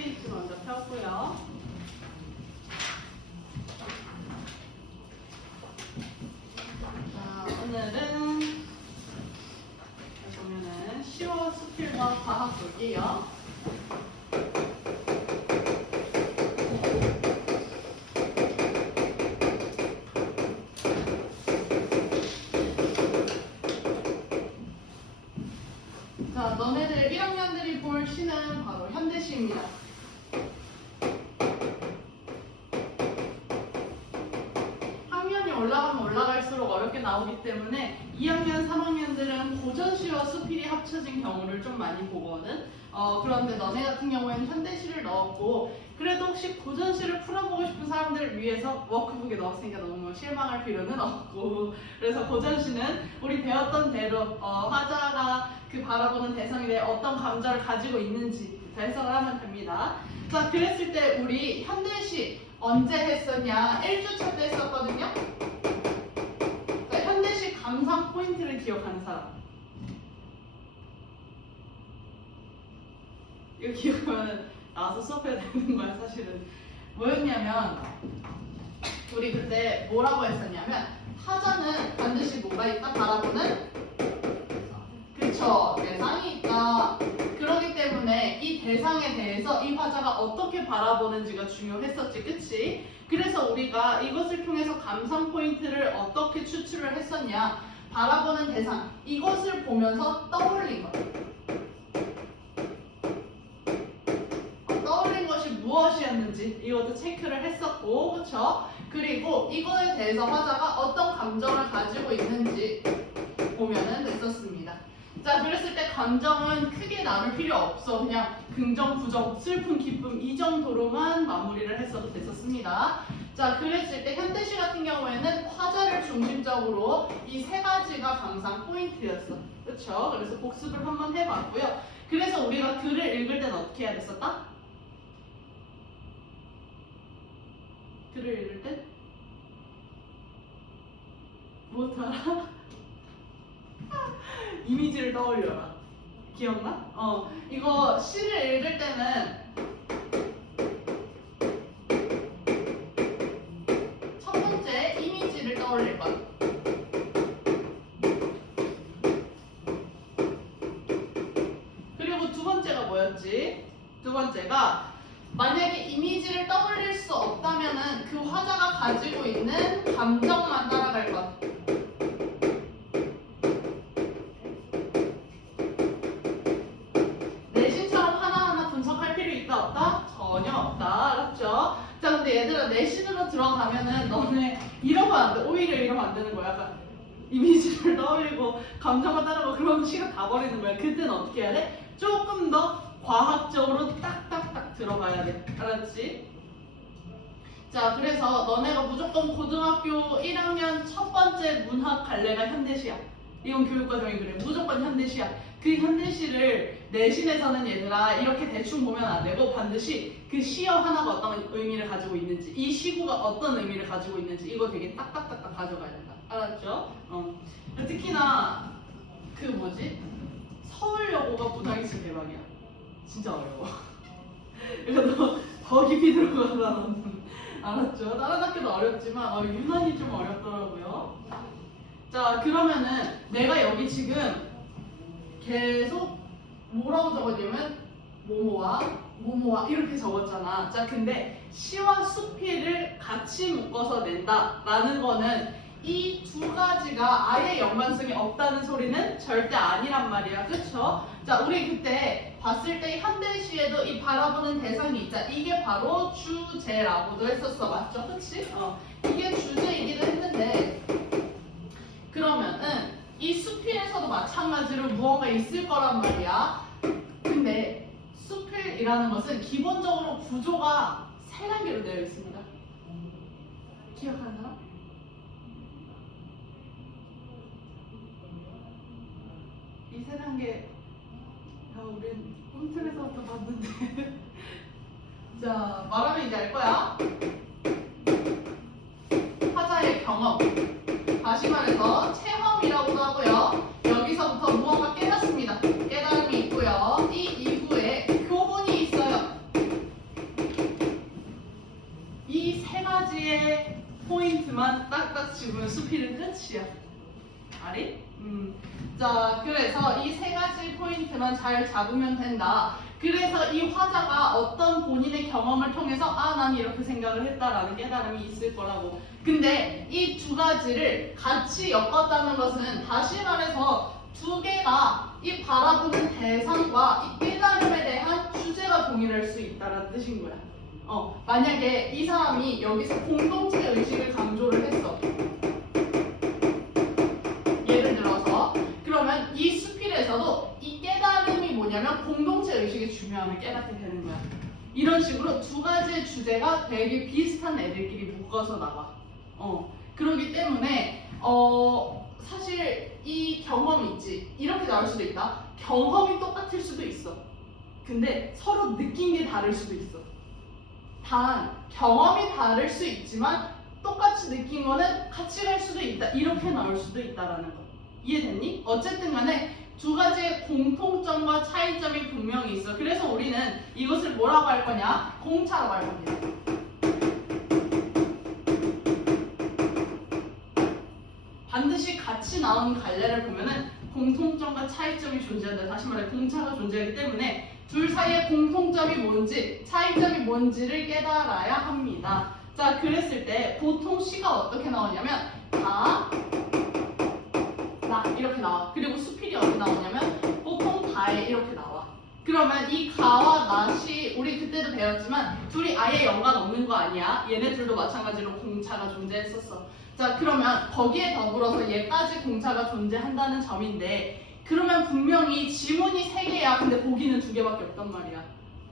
페이지 먼저 펴고요. 자, 오늘은 보면은 시어 수필과 과학 볼게요. 자, 너네들 1학년들이 볼 시는 바로 현대시입니다. 학년이 올라가면 올라갈수록 어렵게 나오기 때문에 2학년, 3학년들은 고전시와 수필이 합쳐진 경우를 좀 많이 보거든. 그런데 너네 같은 경우에는 현대시를 넣었고, 그래도 혹시 고전시를 풀어보고 싶은 사람들을 위해서 워크북에 넣었으니까 너무 실망할 필요는 없고, 그래서 고전시는 우리 배웠던 대로 화자가 그 바라보는 대상에 대해 어떤 감정을 가지고 있는지부터 해석을 하면 됩니다. 자, 그랬을 때 우리 현대시 언제 했었냐? 1주차 때 했었거든요. 자, 현대시 감상 포인트를 기억하는 사람. 이거 기억하면 나와서 수업해야 되는 거야, 사실은. 뭐였냐면, 우리 그때 뭐라고 했었냐면, 화자는 반드시 뭐가 있다? 바라보는? 그쵸, 대상이 있다. 그렇기 때문에 이 대상에 대해서 이 화자가 어떻게 바라보는지가 중요했었지, 그치? 그래서 우리가 이것을 통해서 감상 포인트를 어떻게 추출을 했었냐? 바라보는 대상, 이것을 보면서 떠올린 거야. 떠올린 것이 무엇이었는지 이것도 체크를 했었고, 그쵸? 그리고 이거에 대해서 화자가 어떤 감정을 가지고 있는지 보면은 됐었습니다. 자, 그랬을 때 감정은 크게 나눌 필요 없어. 그냥 긍정, 부정, 슬픔, 기쁨 이 정도로만 마무리를 했어도 됐었습니다. 자, 그랬을 때 현대시 같은 경우에는 화자를 중심적으로 이 세 가지가 감상 포인트였어. 그쵸? 그래서 복습을 한번 해봤고요. 그래서 우리가 글을 읽을 때는 어떻게 해야 됐었다? 글을 읽을 때? 못하라? 이미지를 떠올려라. 기억나? 이거 시를 읽을 때는 첫 번째 이미지를 떠올릴 거야. 그리고 두 번째가 뭐였지? 두 번째가 만약에 이미지를 떠올릴 수 없다면은 그 화자가 가지고 있는 감정만 따라갈 것. 내신처럼 하나하나 분석할 필요 있다 없다? 전혀 없다. 알았죠? 자, 근데 얘들아 내신으로 들어가면은 너네 이러면 안 돼. 오히려 이러면 안 되는 거야. 약간 이미지를 떠올리고 감정만 따르고 그런 시간 다 버리는 거야. 그때는 어떻게 해야 돼? 조금 더 과학적으로 딱딱딱 들어가야 돼. 알았지? 자, 그래서 너네가 무조건 고등학교 1학년 첫 번째 문학 갈래가 현대시야. 이건 교육과정이 그래. 무조건 현대시야. 그 현대시를 내신에서는 얘들아 이렇게 대충 보면 안 되고 반드시 그 시어 하나가 어떤 의미를 가지고 있는지, 이 시구가 어떤 의미를 가지고 있는지 이거 되게 딱딱딱딱 가져가야 된다. 알았죠? 특히나 그 뭐지? 서울여고가 문학이실 대박이야. 진짜 어려워. 이거 더 깊이 들어가서 너는 알았죠? 다른 학교도 어렵지만 유난히 좀 어렵더라고요. 자, 그러면은 내가 여기 지금 계속 뭐라고 적었냐면 뭐뭐와 이렇게 적었잖아. 자, 근데 시와 수필을 같이 묶어서 낸다라는 거는 이 두 가지가 아예 연관성이 없다는 소리는 절대 아니란 말이야. 그쵸? 자, 우리 그때 봤을 때 현대시에도 이 바라보는 대상이 있자. 이게 바로 주제라고도 했었어. 맞죠? 그치? 이게 주제이기도 했는데 그러면은 이 수필에서도 마찬가지로 무언가 있을 거란 말이야. 근데 수필이라는 것은 기본적으로 구조가 세 단계로 되어 있습니다. 기억하는 사람? 이 세 단계 우린 꿈틀에서부터 봤는데 자, 말하면 이제 알 거야. 화자의 경험, 다시 말해서 체험이라고도 하고요. 여기서부터 무언가 깨닫습니다. 깨달음이 있고요. 이 이후에 교훈이 있어요. 싶으면 수필은 끝이야. 알이? 자, 그래서 이 세 가지 포인트만 잘 잡으면 된다. 그래서 이 화자가 어떤 본인의 경험을 통해서 아, 난 이렇게 생각을 했다라는 깨달음이 있을 거라고. 근데 이 두 가지를 같이 엮었다는 것은 다시 말해서 두 개가 이 바라보는 대상과 이 깨달음에 대한 주제가 동일할 수 있다는 뜻인 거야. 만약에 이 사람이 여기서 공동체 의식을 강조를 했어. 예를 들어서 그러면 이 수필에서도 이 깨달음이 뭐냐면 공동체 의식의 중요함을 깨닫게 되는 거야. 이런 식으로 두 가지의 주제가 되게 비슷한 애들끼리 묶어서 나와. 그렇기 때문에 사실 이 경험이 있지. 이렇게 나올 수도 있다. 경험이 똑같을 수도 있어. 근데 서로 느낀 게 다를 수도 있어. 단 경험이 다를 수 있지만 똑같이 느낀 거는 같이 갈 수도 있다. 이렇게 나올 수도 있다라는 거. 이해됐니? 어쨌든 간에 두 가지의 공통점과 차이점이 분명히 있어. 그래서 우리는 이것을 뭐라고 할 거냐? 공차라고 할 겁니다. 반드시 같이 나온 갈래를 보면은 공통점과 차이점이 존재한다. 다시 말해 공차가 존재하기 때문에 둘 사이의 공통점이 뭔지 차이점이 뭔지를 깨달아야 합니다. 자, 그랬을 때 보통 시가 어떻게 나오냐면 다, 나 이렇게 나와. 그리고 수필이 어떻게 나오냐면 보통 다에 이렇게 나와. 그러면 이 가와 낫이 우리 그때도 배웠지만 둘이 아예 연관 없는 거 아니야? 얘네들도 마찬가지로 공차가 존재했었어. 자, 그러면 거기에 더불어서 얘까지 공차가 존재한다는 점인데 그러면 분명히 지문이 3개야. 근데 보기는 2개밖에 없단 말이야.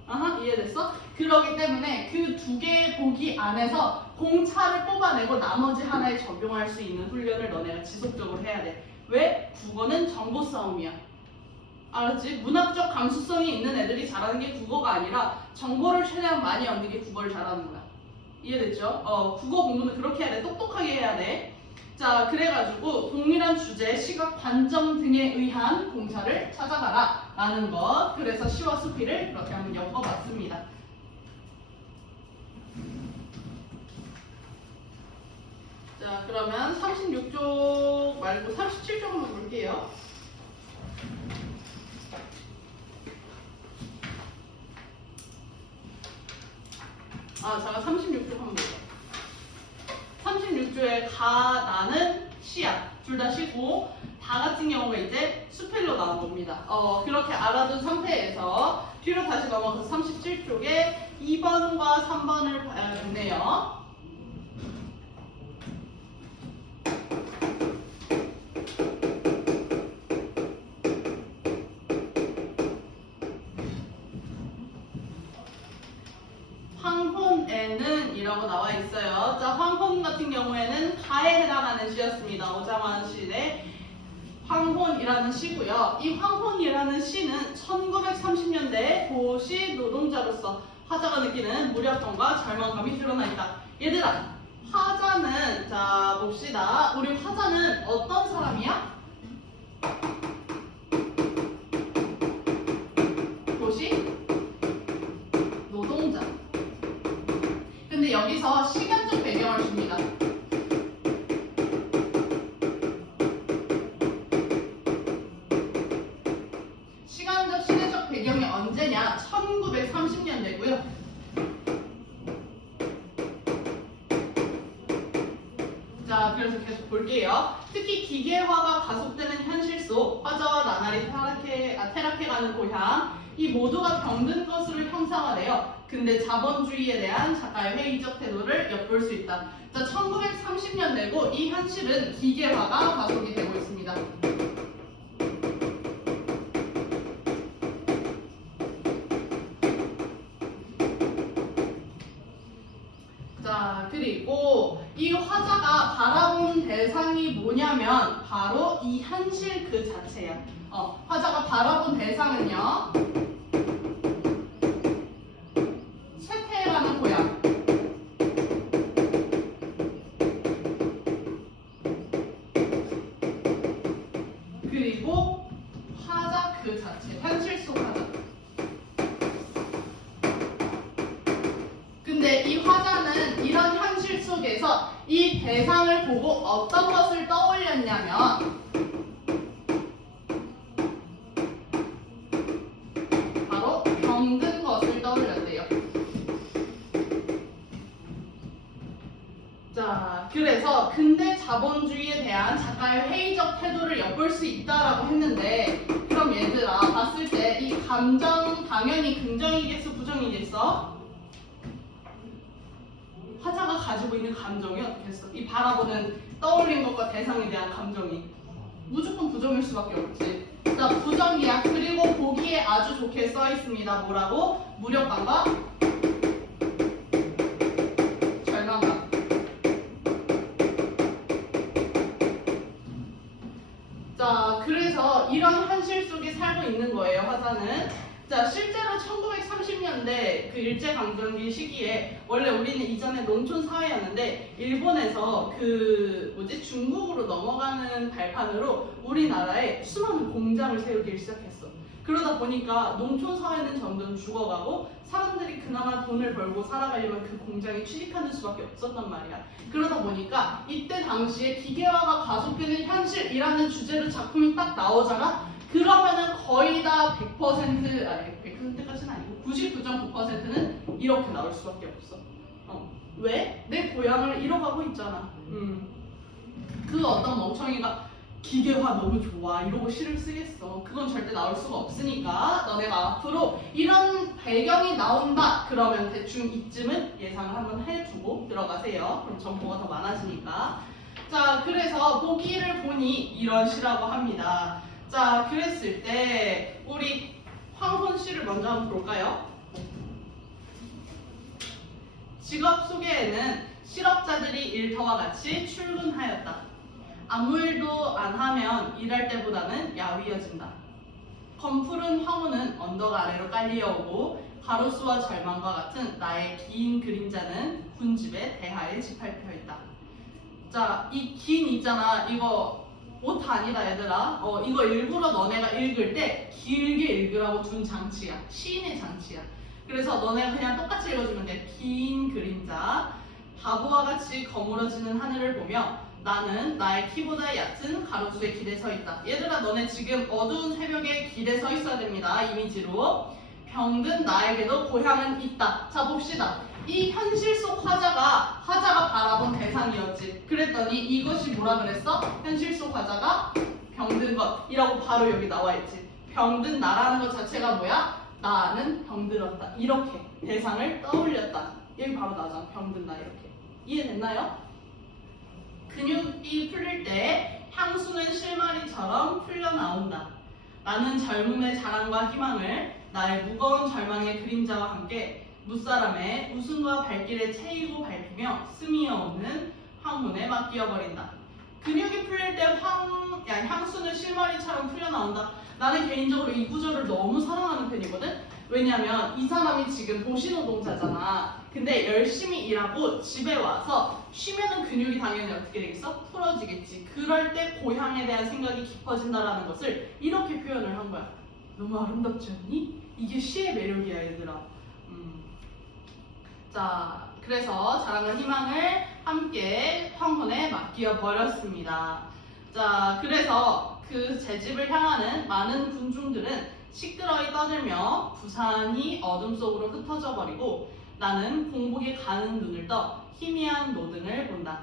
아하, 이해됐어? 그러기 때문에 그 2개의 보기 안에서 공차를 뽑아내고 나머지 하나에 적용할 수 있는 훈련을 너네가 지속적으로 해야 돼. 왜? 국어는 정보 싸움이야. 알았지? 문학적 감수성이 있는 애들이 잘하는 게 국어가 아니라 정보를 최대한 많이 얻는 게 국어를 잘하는 거야. 이해됐죠? 국어 공부는 그렇게 해야 돼. 똑똑하게 해야 돼. 자, 그래가지고 동일한 주제, 시각, 관점 등에 의한 공차를 찾아가라 라는 것. 그래서 시와 수필을 그렇게 한번 엮어봤습니다. 자, 그러면 36쪽 말고 37쪽 한번 볼게요. 잠깐 36쪽 한번 볼게요. 36조의 가, 나는 시야. 둘 다 시고 다 같은 경우가 이제 수필로 나온 겁니다. 그렇게 알아둔 상태에서 뒤로 다시 넘어가서 37쪽에 2번과 3번을 봐야겠네요. 황혼에는 이라고 나와 있어요. 자, 황혼 같은 경우에는 가에 해당하는 시였습니다. 오장환 시의 황혼이라는 시고요. 이 황혼이라는 시는 1930년대 고시 노동자로서 화자가 느끼는 무력감과 절망감이 드러나 있다. 얘들아, 화자는 자 봅시다. 우리 화자는 어떤 사람이야? 고시 노동자. 근데 여기서 시간적 배경을 줍니다. 시간적 시대적 배경이 언제냐? 1930년대고요. 자, 그래서 계속 볼게요. 특히 기계화가 가속되는 현실 속 화자와 나날이 타락해가는 고향, 이 모두가 병든 것으로 형상화되어 근대 자본주의에 대한 작가의 회의적 태도를 엿볼 수 있다. 자, 1930년대고 이 현실은 기계화가 가속이 되고 있습니다. 자, 그리고 이 화자가 바라본 대상이 뭐냐면 바로 이 현실 그 자체야. 화자가 바라본 대상은요, 쇠퇴해가는 고향. 그리고 화자 그 자체, 현실 속 화자. 근데 이 화자는 이런 현실 속에서 이 대상을 보고 어떤 것을 떠올렸냐면 바로 병든 것을 떠올렸대요. 자, 그래서 근대 자본주의에 대한 작가의 회의적 태도를 엿볼 수 있다라고 했는데, 그럼 얘들아 봤을 때 이 감정 당연히 긍정이겠어, 부정이겠어? 화자가 가지고 있는 감정이 어떻겠어? 이 바라보는 떠올린 것과 대상에 대한 감정이 무조건 부정일 수밖에 없지. 자, 부정이야. 그리고 보기에 아주 좋게 써 있습니다. 뭐라고? 무력감과 절망감. 자, 그래서 이런 현실 속에 살고 있는 거예요, 화자는. 자, 실제로 1930년대 그 일제강점기 시기에 원래 우리는 이전에 농촌 사회였는데 일본에서 그 중국으로 넘어가는 발판으로 우리나라에 수많은 공장을 세우기 시작했어. 그러다 보니까 농촌 사회는 점점 죽어가고 사람들이 그나마 돈을 벌고 살아가려면 그 공장에 취직하는 수밖에 없었단 말이야. 그러다 보니까 이때 당시에 기계화가 가속되는 현실이라는 주제로 작품이 딱 나오잖아. 그러면은 거의 다 100% 아니 100%까지는 아니고 99.9%는 이렇게 나올 수밖에 없어. 왜? 내 고향을 잃어가고 있잖아. 그 어떤 멍청이가 기계화 너무 좋아 이러고 시를 쓰겠어. 그건 절대 나올 수가 없으니까 너네가 앞으로 이런 배경이 나온다 그러면 대충 이쯤은 예상을 한번 해두고 들어가세요. 그럼 정보가 더 많아지니까. 자, 그래서 보기를 보니 이런 시라고 합니다. 자, 그랬을 때 우리 황혼 씨를 먼저 한번 볼까요? 직업 소개에는 실업자들이 일터와 같이 출근하였다. 아무 일도 안 하면 일할 때보다는 야위어진다. 검푸른 황혼은 언덕 아래로 깔려오고 가로수와 절망과 같은 나의 긴 그림자는 군집의 대하에 짓밟혀 있다. 자, 이 긴 있잖아. 이거 오타 아니다 얘들아. 이거 일부러 너네가 읽을 때 길게 읽으라고 둔 장치야. 시인의 장치야. 그래서 너네가 그냥 똑같이 읽어주면 돼. 긴 그림자. 바보와 같이 거물어지는 하늘을 보며 나는 나의 키보다 얕은 가로수의 길에 서 있다. 얘들아 너네 지금 어두운 새벽에 길에 서 있어야 됩니다. 이미지로. 병든 나에게도 고향은 있다. 자, 봅시다. 이 현실 속 화자가 바라본 대상이었지. 그랬더니 이것이 뭐라 그랬어? 현실 속 화자가 병든 것이라고 바로 여기 나와 있지. 병든 나라는 것 자체가 뭐야? 나는 병들었다. 이렇게 대상을 떠올렸다. 여기 바로 나오잖아. 병든 나 이렇게. 이해됐나요? 근육이 풀릴 때 향수는 실마리처럼 풀려 나온다. 나는 젊음의 자랑과 희망을 나의 무거운 절망의 그림자와 함께 무사람의 웃음과 발길에 채이고 밟히며 스미어오는 황혼에 맡기어버린다. 근육이 풀릴 때 향수는 실마리처럼 풀려나온다. 나는 개인적으로 이 구절을 너무 사랑하는 편이거든. 왜냐면 이 사람이 지금 도시노동자잖아. 근데 열심히 일하고 집에 와서 쉬면은 근육이 당연히 어떻게 되겠어? 풀어지겠지. 그럴 때 고향에 대한 생각이 깊어진다라는 것을 이렇게 표현을 한 거야. 너무 아름답지 않니? 이게 시의 매력이야 얘들아. 자, 그래서 자랑과 희망을 함께 황혼에 맡겨 버렸습니다. 자, 그래서 그 제 집을 향하는 많은 군중들은 시끄러이 떠들며 부산이 어둠 속으로 흩어져 버리고 나는 공복에 가는 눈을 떠 희미한 노등을 본다.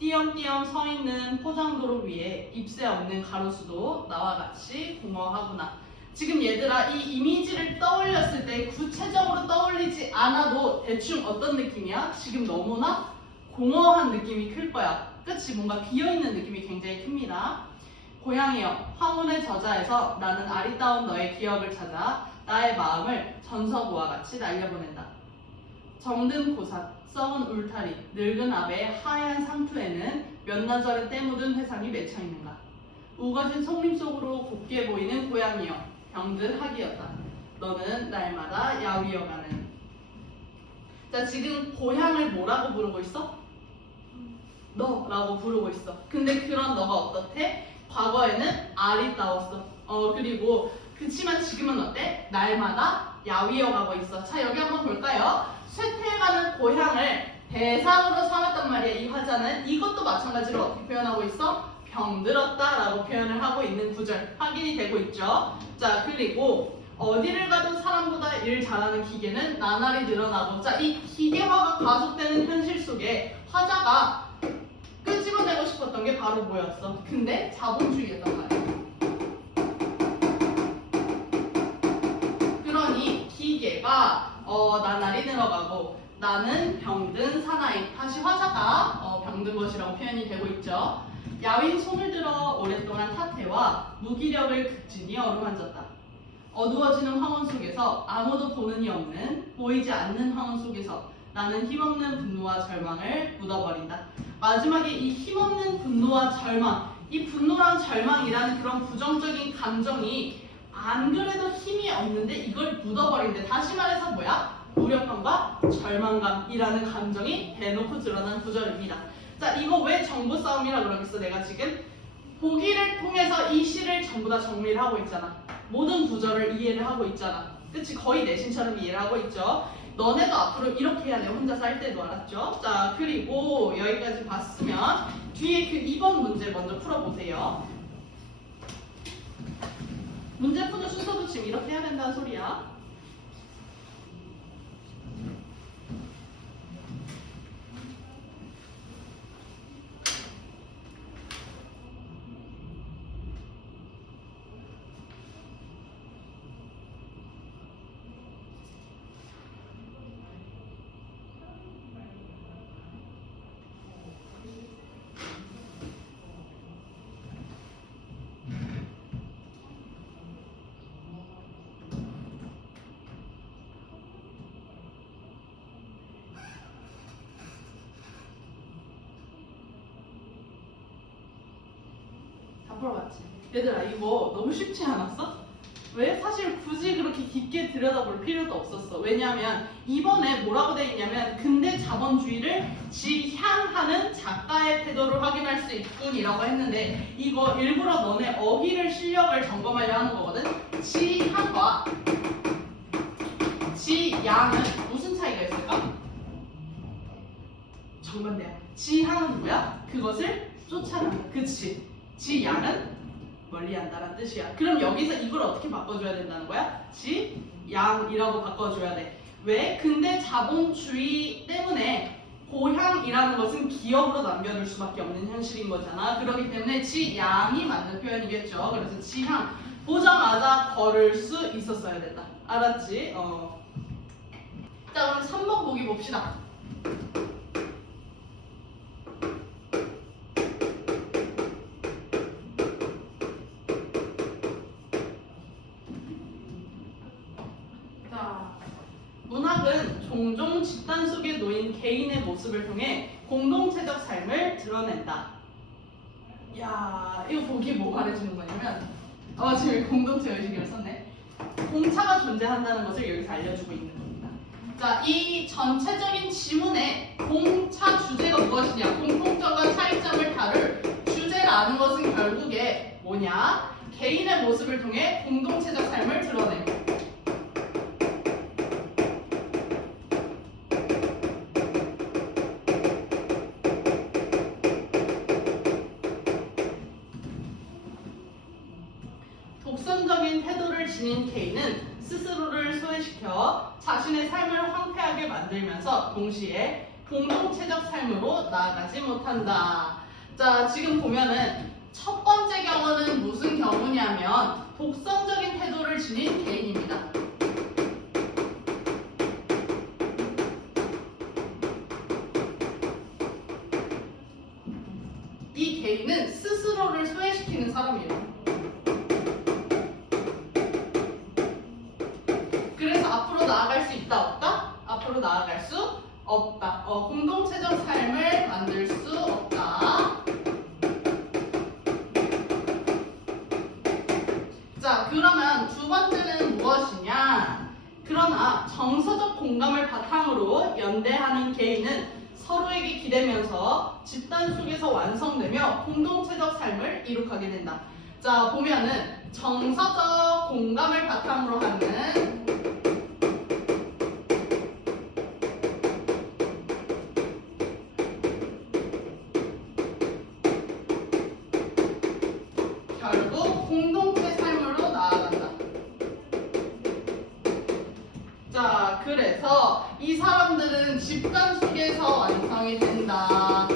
띄엄띄엄 서 있는 포장도로 위에 잎새 없는 가로수도 나와 같이 공허하구나. 지금 얘들아 이 이미지를 떠올렸을 때 구체적으로 떠올리지 않아도 대충 어떤 느낌이야? 지금 너무나 공허한 느낌이 클 거야. 그치? 뭔가 비어있는 느낌이 굉장히 큽니다. 고향이여, 황혼의 저자에서 나는 아리따운 너의 기억을 찾아 나의 마음을 전서고와 같이 날려보낸다. 정든 고삿, 썩은 울타리, 늙은 압의 하얀 상투에는 몇나절에 때묻은 회상이 맺혀있는가. 우거진 송림 속으로 곱게 보이는 고향이여, 병든 학이었다. 너는 날마다 야위어가는. 자, 지금 고향을 뭐라고 부르고 있어? 너라고 부르고 있어. 근데 그런 너가 어떻대? 과거에는 아리따웠어. 그리고 그치만 지금은 어때? 날마다 야위어가고 있어. 자, 여기 한번 볼까요? 쇠퇴해가는 고향을 대상으로 삼았단 말이야. 이 화자는 이것도 마찬가지로 어떻게 표현하고 있어? 병들었다라고 표현을 하고 있는 구절 확인이 되고 있죠. 자, 그리고 어디를 가도 사람보다 일 잘하는 기계는 나날이 늘어나고, 자, 이 기계화가 가속되는 현실 속에 화자가 끄집어내고 싶었던 게 바로 뭐였어? 근데 자본주의였단 말이야. 그러니 기계가 나날이 늘어가고 나는 병든 사나이, 다시 화자가 병든 것이라고 표현이 되고 있죠. 야윈 손을 들어 오랫동안 타태와 무기력을 극진히 어루만졌다. 어두워지는 황혼 속에서 아무도 보는 이 없는, 보이지 않는 황혼 속에서 나는 힘없는 분노와 절망을 묻어버린다. 마지막에 이 힘없는 분노와 절망, 이 분노랑 절망이라는 그런 부정적인 감정이 안 그래도 힘이 없는데 이걸 묻어버린대. 다시 말해서 뭐야? 무력감과 절망감이라는 감정이 대놓고 드러난 구절입니다. 자, 이거 왜 정보 싸움이라 그러겠어? 내가 지금 보기를 통해서 이 시를 전부 다 정리를 하고 있잖아. 모든 구절을 이해를 하고 있잖아. 그치? 거의 내신처럼 이해를 하고 있죠. 너네도 앞으로 이렇게 해야 돼. 혼자서 할 때도 알았죠? 자, 그리고 여기까지 봤으면 뒤에 그 2번 문제 먼저 풀어보세요. 문제 푸는 순서도 지금 이렇게 해야 된다는 소리야. 풀어봤지. 얘들아, 이거 너무 쉽지 않았어? 왜? 사실 굳이 그렇게 깊게 들여다볼 필요도 없었어. 왜냐하면 이번에 뭐라고 돼 있냐면 근대 자본주의를 지향하는 작가의 태도를 확인할 수 있군이라고 했는데 이거 일부러 너네 어휘를 실력을 점검하려 하는 거거든. 지향과 지양은 무슨 차이가 있을까? 정반대야. 지향은 뭐야? 그것을 쫓아가는. 그치? 지양은 멀리한다는 뜻이야. 그럼 여기서 이걸 어떻게 바꿔줘야 된다는 거야? 지양이라고 바꿔줘야 돼. 왜? 근데 자본주의 때문에 고향이라는 것은 기업으로 남겨둘 수밖에 없는 현실인 거잖아. 그렇기 때문에 지양이 맞는 표현이겠죠. 그래서 지향 보자마자 걸을 수 있었어야 된다. 알았지? 자, 그럼 3번 보기 봅시다. 문학은 종종 집단 속에 놓인 개인의 모습을 통해 공동체적 삶을 드러낸다. 야, 이거 보기 뭐 말해주는 거냐면 지금 공동체 의식을 썼네. 공차가 존재한다는 것을 여기서 알려주고 있는 겁니다. 자, 이 전체적인 지문에 공차 주제가 무엇이냐, 공통점과 차이점을 다룰 주제라는 것은 결국에 뭐냐, 개인의 모습을 통해 공동체적 삶을 드러내고, 독선적인 태도를 지닌 개인은 스스로를 소외시켜 자신의 삶을 황폐하게 만들면서 동시에 공동체적 삶으로 나아가지 못한다. 자, 지금 보면은 첫 번째 경우는 무슨 경우냐면 독선적인 태도를 지닌 개인입니다. 이 개인은 스스로를 소외시키는 사람이에요. 앞으로 나아갈 수 있다 없다? 앞으로 나아갈 수 없다. 공동체적 삶을 만들 수 없다. 자, 그러면 두 번째는 무엇이냐? 그러나 정서적 공감을 바탕으로 연대하는 개인은 서로에게 기대면서 집단 속에서 완성되며 공동체적 삶을 이룩하게 된다. 자, 보면은 정서적 공감을 바탕으로 하는 자, 그래서 이 사람들은 집단 속에서 완성이 된다.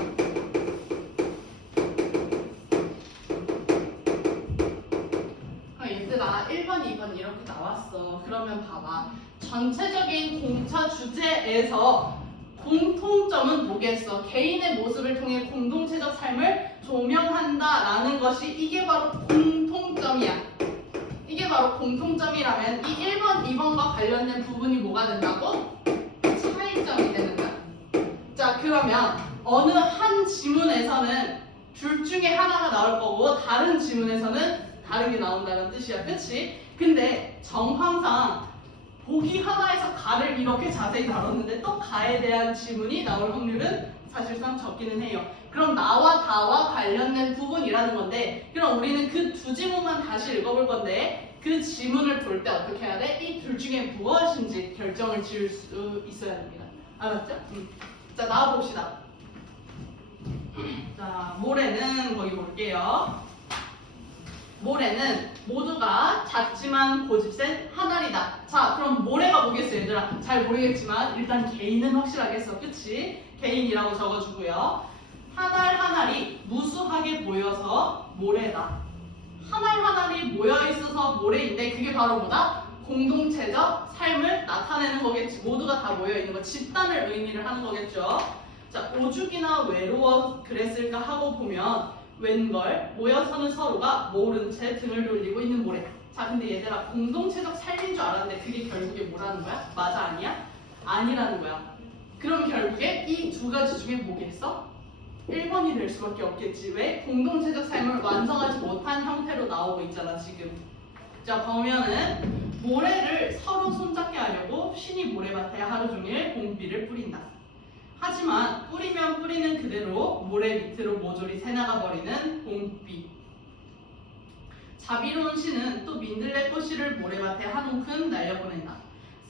얘들아 1번, 2번 이렇게 나왔어. 그러면 봐봐. 전체적인 공차 주제에서 공통점은 뭐겠어? 개인의 모습을 통해 공동체적 삶을 조명한다라는 것이 이게 바로 공통점이야. 이게 바로 공통점이라면 이 1번, 2번과 관련된 부분이 뭐가 된다고? 차이점이 되는 거야. 자, 그러면 어느 한 지문에서는 둘 중에 하나가 나올 거고 다른 지문에서는 다른 게 나온다는 뜻이야. 그치? 근데 정황상 보기 하나에서 가를 이렇게 자세히 다뤘는데 또 가에 대한 지문이 나올 확률은 사실상 적기는 해요. 그럼 나와 다와 관련된 부분이라는 건데, 그럼 우리는 그 두 지문만 다시 읽어볼 건데 그 지문을 볼 때 어떻게 해야 돼? 이 둘 중에 무엇인지 결정을 지을 수 있어야 됩니다. 알았죠? 자, 나와봅시다. 자, 모래는 거기 볼게요. 모래는 모두가 작지만 고집센 하나리다. 자, 그럼 모래가 뭐겠어, 얘들아? 잘 모르겠지만 일단 개인은 확실하겠어. 그치? 개인이라고 적어주고요. 하날 하날이 무수하게 모여서 모래다. 하날 하날이 모여있어서 모래인데 그게 바로 뭐다? 공동체적 삶을 나타내는 거겠지. 모두가 다 모여있는 거. 집단을 의미를 하는 거겠죠. 자, 오죽이나 외로워 그랬을까 하고 보면 웬걸 모여서는 서로가 모른 채 등을 돌리고 있는 모래. 자, 근데 얘들아 공동체적 삶인 줄 알았는데 그게 결국에 뭐라는 거야? 맞아 아니야? 아니라는 거야. 그럼 결국에 이 두 가지 중에 뭐겠어? 1번이 될 수밖에 없겠지. 왜? 공동체적 삶을 완성하지 못한 형태로 나오고 있잖아 지금. 자, 보면은 모래를 서로 손잡게 하려고 신이 모래밭에 하루 종일 공비를 뿌린다. 하지만 뿌리면 뿌리는 그대로 모래 밑으로 모조리 새나가 버리는 봄비. 자비로운 신은 또 민들레 꽃씨를 모래밭에 한 움큼 날려보낸다.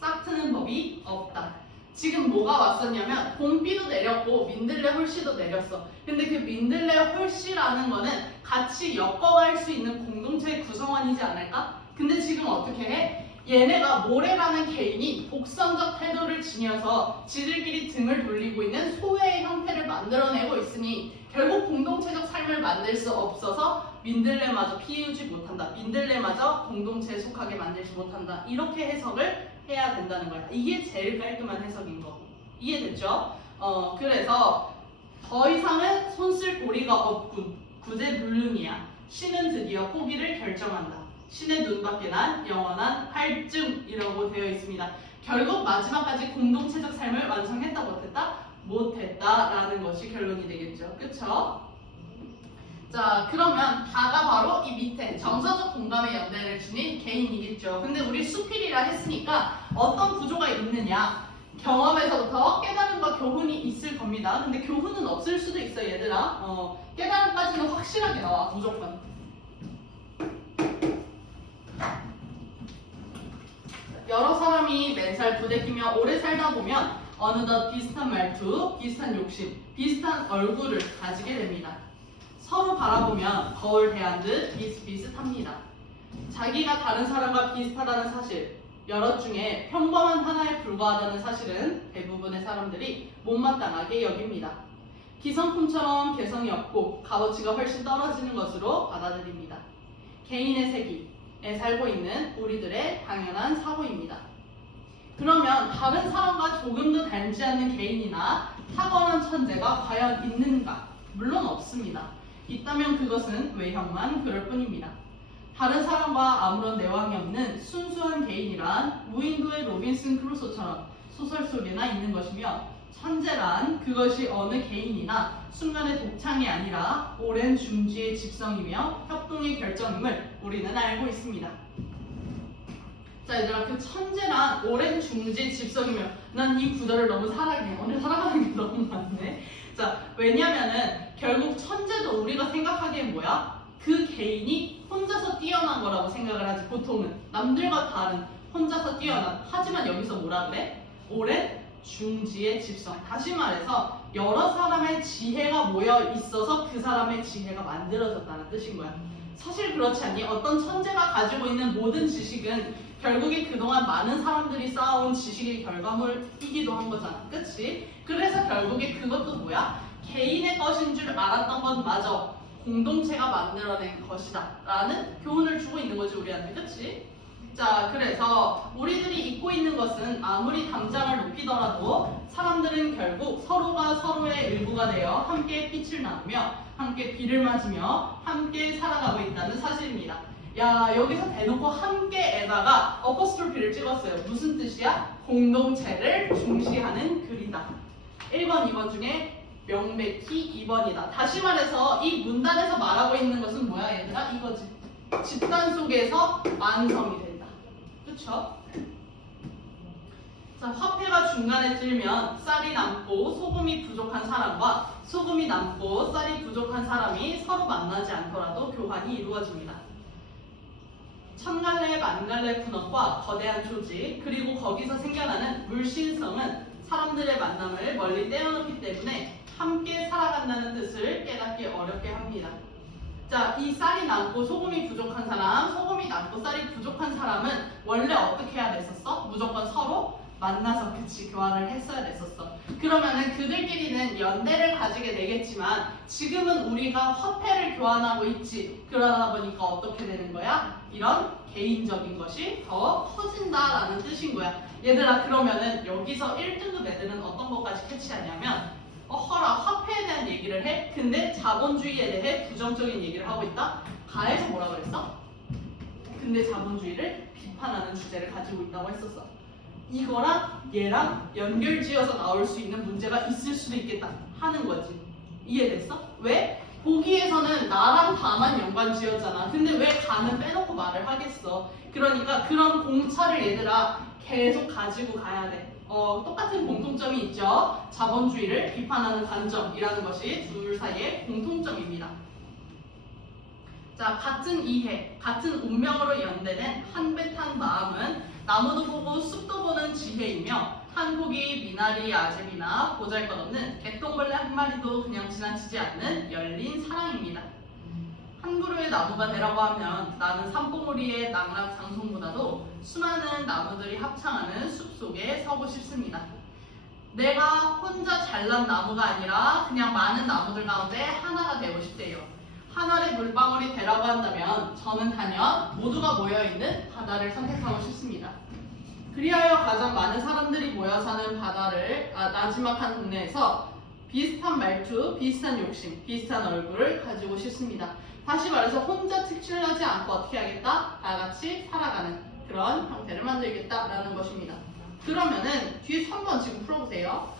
싹 트는 법이 없다. 지금 뭐가 왔었냐면 봄비도 내렸고 민들레 홀씨도 내렸어. 근데 그 민들레 홀씨라는 거는 같이 엮어갈 수 있는 공동체의 구성원이지 않을까? 근데 지금 어떻게 해? 얘네가 모래라는 개인이 독선적 태도를 지녀서 지들끼리 등을 돌리고 있는 소외의 형태를 만들어내고 있으니 결국 공동체적 삶을 만들 수 없어서 민들레마저 피우지 못한다. 민들레마저 공동체에 속하게 만들지 못한다. 이렇게 해석을 해야 된다는 거야. 이게 제일 깔끔한 해석인 거. 이해됐죠? 그래서 더 이상은 손쓸 고리가 없군. 구제불능이야. 신은 드디어 포기를 결정한다. 신의 눈밖에 난 영원한 할증이라고 되어 있습니다. 결국 마지막까지 공동체적 삶을 완성했다 못했다? 못했다라는 것이 결론이 되겠죠. 그쵸? 자, 그러면 다가 바로 이 밑에 정서적 공감의 연대를 지닌 개인이겠죠. 근데 우리 수필이라 했으니까 어떤 구조가 있느냐? 경험에서부터 깨달음과 교훈이 있을 겁니다. 근데 교훈은 없을 수도 있어, 얘들아. 깨달음까지는 확실하게 나와, 무조건. 여러 사람이 맨살 부대끼며 오래 살다 보면 어느덧 비슷한 말투, 비슷한 욕심, 비슷한 얼굴을 가지게 됩니다. 서로 바라보면 거울 대한 듯 비슷비슷합니다. 자기가 다른 사람과 비슷하다는 사실, 여럿 중에 평범한 하나에 불과하다는 사실은 대부분의 사람들이 못마땅하게 여깁니다. 기성품처럼 개성이 없고 값어치가 훨씬 떨어지는 것으로 받아들입니다. 개인의 세계에 살고 있는 우리들의 당연한 사고입니다. 그러면 다른 사람과 조금도 닮지 않는 개인이나 탁월한 천재가 과연 있는가? 물론 없습니다. 있다면 그것은 외형만 그럴 뿐입니다. 다른 사람과 아무런 내왕이 없는 순수한 개인이란 무인도의 로빈슨 크루소처럼 소설 속에나 있는 것이며, 천재란 그것이 어느 개인이나 순간의 독창이 아니라 오랜 중지의 집성이며 협동의 결정임을 우리는 알고 있습니다. 자, 얘들아, 그 천재란 오랜 중지의 집성이며, 난 이 구절을 너무 사랑해. 오늘 사랑하는 게 너무 많네. 자, 왜냐면은 결국 천재도 우리가 생각하기엔 뭐야? 그 개인이 혼자서 뛰어난 거라고 생각을 하지. 보통은 남들과 다른 혼자서 뛰어난. 하지만 여기서 뭐라 그래? 오랜 중지의 집성. 다시 말해서 여러 사람의 지혜가 모여 있어서 그 사람의 지혜가 만들어졌다는 뜻인 거야. 사실 그렇지 않니? 어떤 천재가 가지고 있는 모든 지식은 결국에 그동안 많은 사람들이 쌓아온 지식의 결과물이기도 한 거잖아. 그치? 그래서 결국에 그것도 뭐야? 개인의 것인 줄 알았던 건 마저 공동체가 만들어낸 것이다 라는 교훈을 주고 있는 거지 우리한테. 그치? 자, 그래서 우리들이 잊고 있는 것은 아무리 담장을 높이더라도 사람들은 결국 서로가 서로의 일부가 되어 함께 빛을 나누며 함께 비를 맞으며 함께 살아가고 있다는 사실입니다. 야, 여기서 대놓고 함께에다가 어퍼스트로피를 찍었어요. 무슨 뜻이야? 공동체를 중시하는 글이다. 1번, 2번 중에 명백히 2번이다. 다시 말해서 이 문단에서 말하고 있는 것은 뭐야 얘들아? 이거지. 집단 속에서 완성이 된다. 그쵸? 자, 화폐가 중간에 찔면 쌀이 남고 소금이 부족한 사람과 소금이 남고 쌀이 부족한 사람이 서로 만나지 않더라도 교환이 이루어집니다. 천갈래 만갈래 분업과 거대한 조직 그리고 거기서 생겨나는 물신성은 사람들의 만남을 멀리 떼어놓기 때문에 함께 살아간다는 뜻을 깨닫기 어렵게 합니다. 자, 이 쌀이 남고 소금이 부족한 사람, 소금이 남고 쌀이 부족한 사람은 원래 어떻게 해야 됐었어? 무조건 서로 만나서 그치 교환을 했어야 됐었어. 그러면은 그들끼리는 연대를 가지게 되겠지만 지금은 우리가 화폐를 교환하고 있지. 그러다 보니까 어떻게 되는 거야? 이런 개인적인 것이 더 커진다라는 뜻인 거야. 얘들아, 그러면은 여기서 1등급 애들은 어떤 것까지 캐치하냐면 허라 화폐에 대한 얘기를 해? 근데 자본주의에 대해 부정적인 얘기를 하고 있다? 가에서 뭐라 그랬어? 근데 자본주의를 비판하는 주제를 가지고 있다고 했었어. 이거랑 얘랑 연결지어서 나올 수 있는 문제가 있을 수도 있겠다 하는 거지. 이해됐어? 왜? 보기에서는 나랑 다만 연관지었잖아. 근데 왜 가는 빼놓고 말을 하겠어? 그러니까 그런 공차를 얘들아 계속 가지고 가야 돼. 똑같은 공통점이 있죠. 자본주의를 비판하는 관점이라는 것이 둘 사이의 공통점입니다. 자, 같은 이해, 같은 운명으로 연대된 한배탄 마음은 나무도 보고 숲도 보는 지혜이며 한 포기 미나리 아집이나 보잘것없는 개똥벌레 한 마리도 그냥 지나치지 않는 열린 사랑입니다. 한 그루의 나무가 되라고 하면 나는 산봉우리의 낙낙 장송보다도 수많은 나무들이 합창하는 숲속에 서고 싶습니다. 내가 혼자 잘난 나무가 아니라 그냥 많은 나무들 가운데 하나가 되고 싶대요. 하늘의 물방울이 되라고 한다면 저는 단연 모두가 모여있는 바다를 선택하고 싶습니다. 그리하여 가장 많은 사람들이 모여 사는 바다를 나지막한 동네에서 비슷한 말투, 비슷한 욕심, 비슷한 얼굴을 가지고 싶습니다. 다시 말해서 혼자 특출나지 않고 어떻게 하겠다? 다같이 살아가는 그런 형태를 만들겠다라는 것입니다. 그러면은 뒤에 3번 지금 풀어보세요.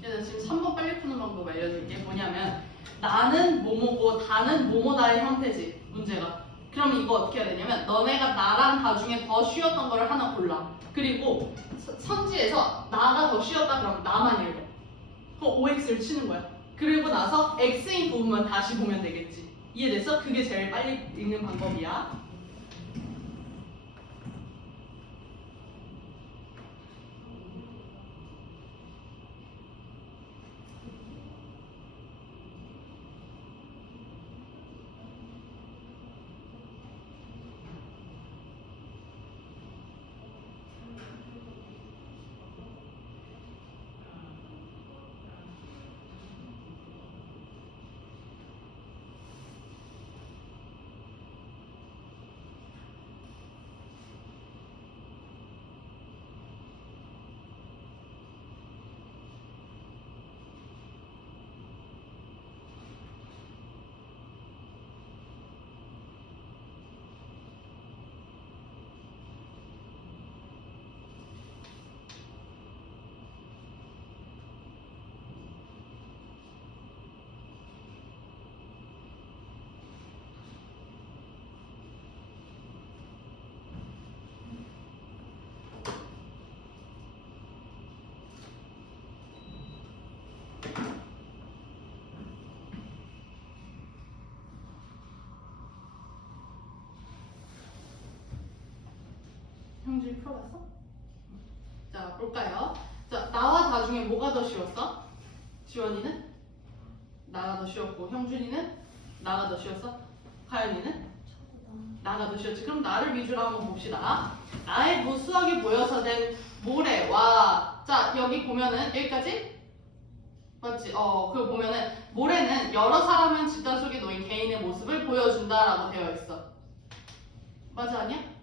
그래서 지금 3번 빨리 푸는 방법 알려줄게. 뭐냐면 나는 뭐뭐고 다는 뭐뭐다의 형태지 문제가. 그럼 이거 어떻게 해야 되냐면 너네가 나랑 다 중에 더 쉬웠던 거를 하나 골라. 그리고 선지에서 나가 더 쉬웠다 그러면 나만 읽어. 그럼 OX를 치는 거야. 그리고 나서 X인 부분만 다시 보면 되겠지. 이해됐어? 그게 제일 빨리 읽는 방법이야. 형준이 풀어봤어? 자, 볼까요? 자, 나와 다 중에 뭐가 더 쉬웠어? 지원이는? 나가 더 쉬웠고, 형준이는? 나가 더 쉬웠어? 가연이는? 나가 더 쉬웠지. 그럼 나를 위주로 한번 봅시다. 나의 무수하게 모여서 된 모래와, 자, 여기 보면은, 여기까지? 맞지? 그거 보면은, 모래는 여러 사람은 집단 속에 놓인 개인의 모습을 보여준다라고 되어 있어. 맞아, 아니야?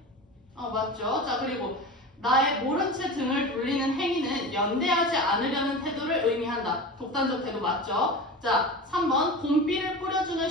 맞죠. 자, 그리고 나의 모른 채 등을 돌리는 행위는 연대하지 않으려는 태도를 의미한다. 독단적 태도 맞죠? 자, 3번 곰비를 뿌려주는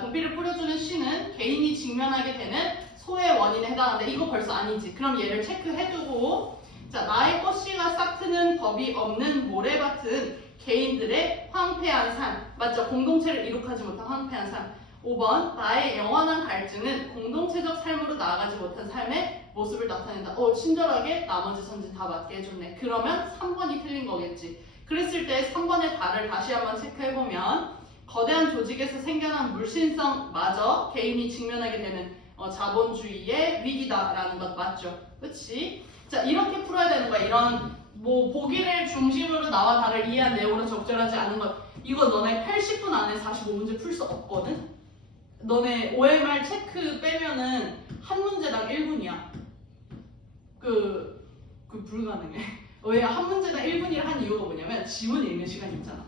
곰비를 뿌려주는 신은 개인이 직면하게 되는 소의 원인에 해당한다. 이거 벌써 아니지. 그럼 얘를 체크해두고, 자, 나의 꽃씨가 싹 트는 법이 없는 모래밭은 개인들의 황폐한 삶. 맞죠? 공동체를 이룩하지 못한 황폐한 삶. 5번 나의 영원한 갈증은 공동체적 삶으로 나아가지 못한 삶의 모습을 나타낸다. 친절하게 나머지 선진 다 맞게 해줬네. 그러면 3번이 틀린 거겠지. 그랬을 때 3번의 답을 다시 한번 체크해보면 거대한 조직에서 생겨난 물신성마저 개인이 직면하게 되는 자본주의의 위기다라는 것 맞죠? 그치? 자, 이렇게 풀어야 되는 거야. 이런 보기를 중심으로 나와 다를 이해한 내용으로 적절하지 않은 것. 이거 너네 80분 안에 45문제 풀 수 없거든? 너네 OMR 체크 빼면은 한 문제당 1분이야. 그 불가능해. 왜 한 문제당 1분이라 한 이유가 뭐냐면 지문 읽는 시간이 있잖아.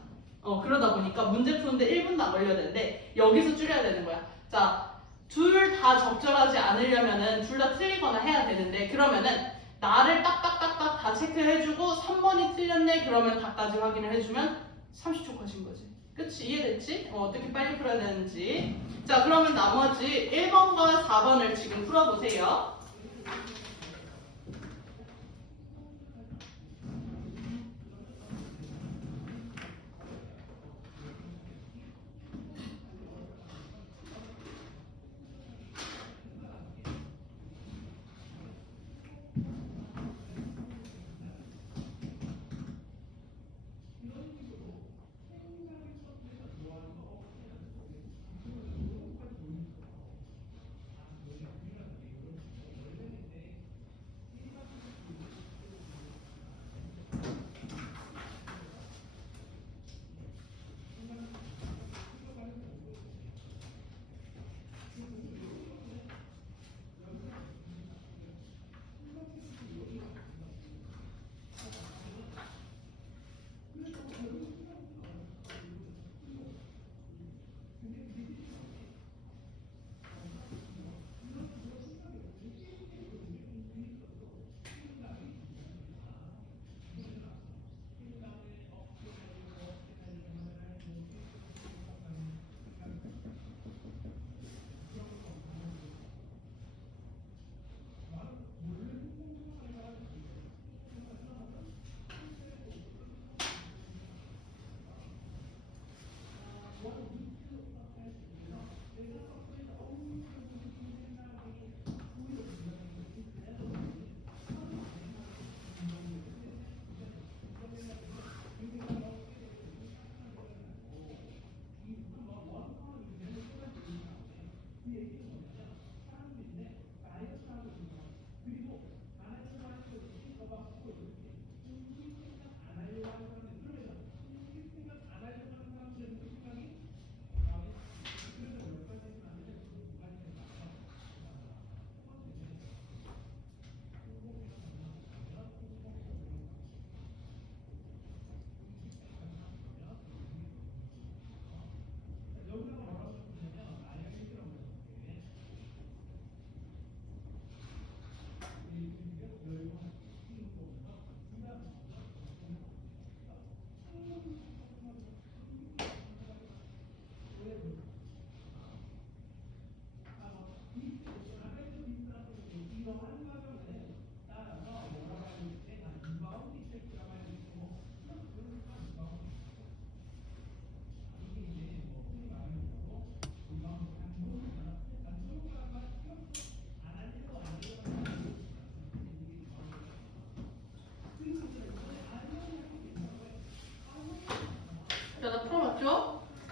그러다 보니까 문제 푸는데 1분도 안 걸려야 되는데 여기서 줄여야 되는 거야. 자, 둘 다 적절하지 않으려면은 둘 다 틀리거나 해야 되는데 그러면은 나를 딱딱딱딱 다 체크해주고 3번이 틀렸네 그러면 답까지 확인을 해주면 30초 컷인 거지. 그치? 이해됐지? 어떻게 빨리 풀어야 되는지. 자, 그러면 나머지 1번과 4번을 지금 풀어보세요.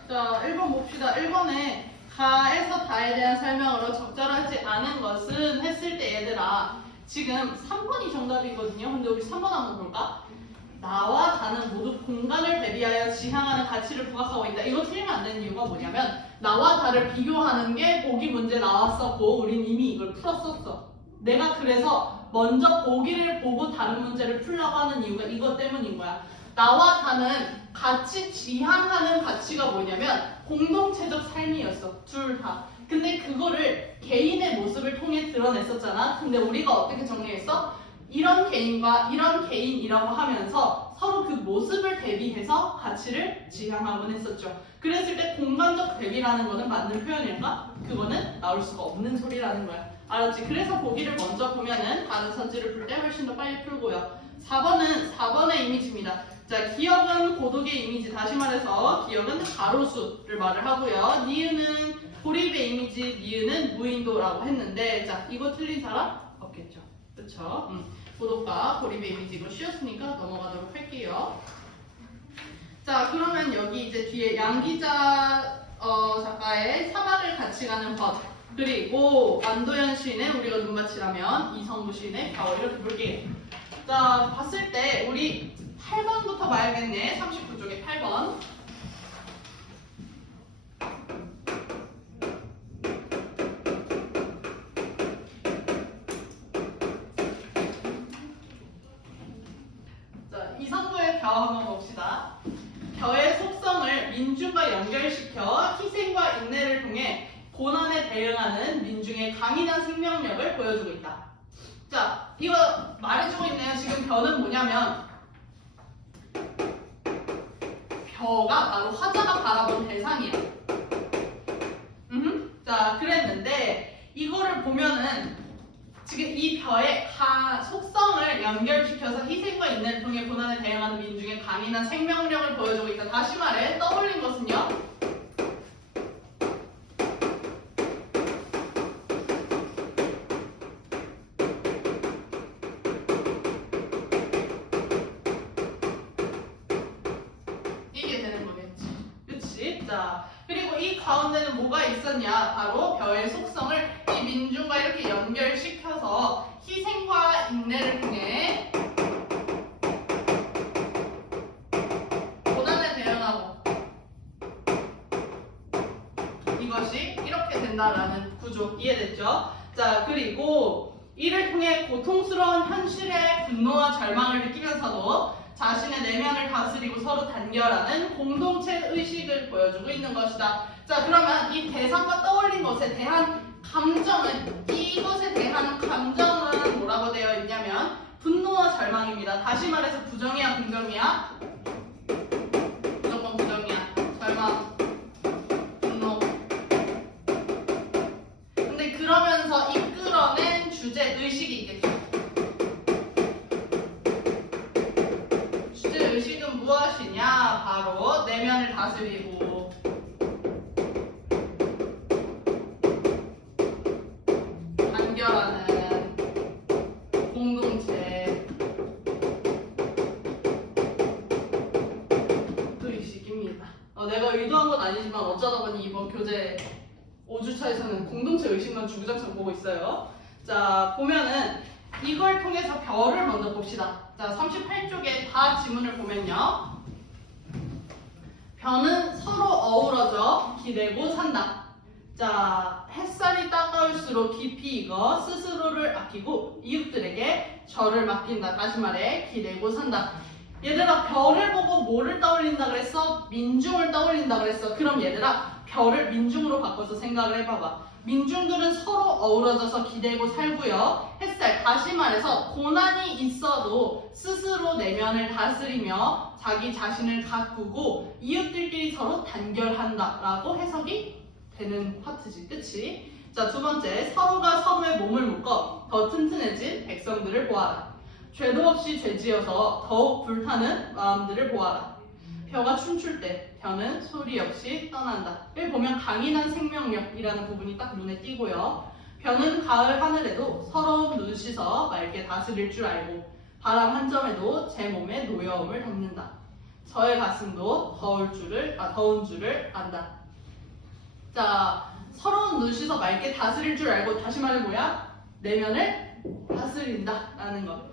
자, 1번 봅시다. 1번에 가에서 다에 대한 설명으로 적절하지 않은 것은 했을 때 얘들아 지금 3번이 정답이거든요. 근데 우리 3번 한번 볼까? 나와 다는 모두 공간을 대비하여 지향하는 가치를 부각하고 있다. 이거 틀리면 안 되는 이유가 뭐냐면 나와 다를 비교하는 게 보기 문제 나왔었고 우린 이미 이걸 풀었었어. 내가 그래서 먼저 보기를 보고 다른 문제를 풀려고 하는 이유가 이것 때문인 거야. 나와 다는 같이 지향하는 가치가 뭐냐면 공동체적 삶이었어. 둘 다. 근데 그거를 개인의 모습을 통해 드러냈었잖아. 근데 우리가 어떻게 정리했어? 이런 개인과 이런 개인이라고 하면서 서로 그 모습을 대비해서 가치를 지향하곤 했었죠. 그랬을 때 공간적 대비라는 거는 맞는 표현일까? 그거는 나올 수가 없는 소리라는 거야. 알았지? 그래서 보기를 먼저 보면은 다른 선지를 풀 때 훨씬 더 빨리 풀고요. 4번의 이미지입니다. 자, 기억은 고독의 이미지. 다시 말해서 기억은 가로수를 말을 하고요. 니은은 고립의 이미지, 니은은 무인도라고 했는데 자, 이거 틀린 사람 없겠죠? 그쵸? 고독과 고립의 이미지 이거 쉬웠으니까 넘어가도록 할게요. 자, 그러면 여기 이제 뒤에 양기자 작가의 사막을 같이 가는 법 그리고 안도현 시인의 우리가 눈밭이라면 이성무 시인의 겨울 이렇게 볼게요. 자, 봤을 때 우리 8번부터 봐야겠네. 39쪽에 8번. 자, 이성무의 벼 한번 봅시다. 벼의 속성을 민중과 연결시켜 희생과 인내를 통해 고난에 대응하는 민중의 강인한 생명력을 보여주고 있다. 자, 이거 말해주고 있네요. 지금 벼는 뭐냐면 벼가 바로 화자가 바라본 대상이야. 자, 그랬는데 이거를 보면은 지금 이 벼의 속성을 연결시켜서 희생과 인내를 통해 고난에 대응하는 민중의 강인한 생명력을 보여주고 있다. 다시 말해 떠올린 것은요. 이게 되는 거겠지. 그치? 자, 그리고 이 가운데는 뭐가 있었냐? 바로 벼의 속성을 이 민중과 이렇게 연결시켜서 희생과 인내를 통해 고난에 대응하고 이것이 이렇게 된다라는 구조 이해됐죠? 자, 그리고 이를 통해 고통스러운 현실의 분노와 절망을 느끼면서도 자신의 내면을 다스리고 서로 단결하는 공동체 의식을 보여주고 있는 것이다. 자, 그러면 이 대상과 떠올린 것에 대한 감정은 이것에 대한 감정은 뭐라고 되어 있냐면 분노와 절망입니다. 다시 말해서 부정이야 긍정이야? 무조건 부정이야. 절망, 분노. 근데 그러면서 이끌어낸 주제 의식이 있겠죠. 주제 의식은 무엇이냐? 바로 내면을 다스리고 단결하는 공동체 의식입니다. 내가 의도한 건 아니지만 어쩌다 보니 이번 교재 5주차에서는 공동체 의식만 주구장창 보고 있어요. 자, 보면은 이걸 통해서 벼를 먼저 봅시다. 자, 38쪽에 다 지문을 보면요. 벼는 서로 어우러져 기대고 산다. 자, 햇살이 따가울수록 깊이 익어 스스로를 아끼고 이웃들에게 절을 맡긴다. 다시 말해 기대고 산다. 얘들아, 벼를 보고 뭐를 떠올린다 그랬어? 민중을 떠올린다 그랬어. 그럼 얘들아, 벼를 민중으로 바꿔서 생각을 해봐봐. 민중들은 서로 어우러져서 기대고 살고요. 햇살, 다시 말해서 고난이 있어도 스스로 내면을 다스리며 자기 자신을 가꾸고 이웃들끼리 서로 단결한다 라고 해석이 되는 파트지. 그치? 자, 두 번째, 서로가 서로의 몸을 묶어 더 튼튼해진 백성들을 보아라. 죄도 없이 죄지어서 더욱 불타는 마음들을 보아라. 벼가 춤출 때 벼는 소리 없이 떠난다. 여기 보면 강인한 생명력이라는 부분이 딱 눈에 띄고요. 벼는 가을 하늘에도 서러운 눈 씻어 맑게 다스릴 줄 알고 바람 한 점에도 제 몸에 노여움을 담는다. 저의 가슴도 더운 줄을 안다. 자, 서러운 눈 씻어 맑게 다스릴 줄 알고 다시 말해 뭐야? 내면을 다스린다 라는 것.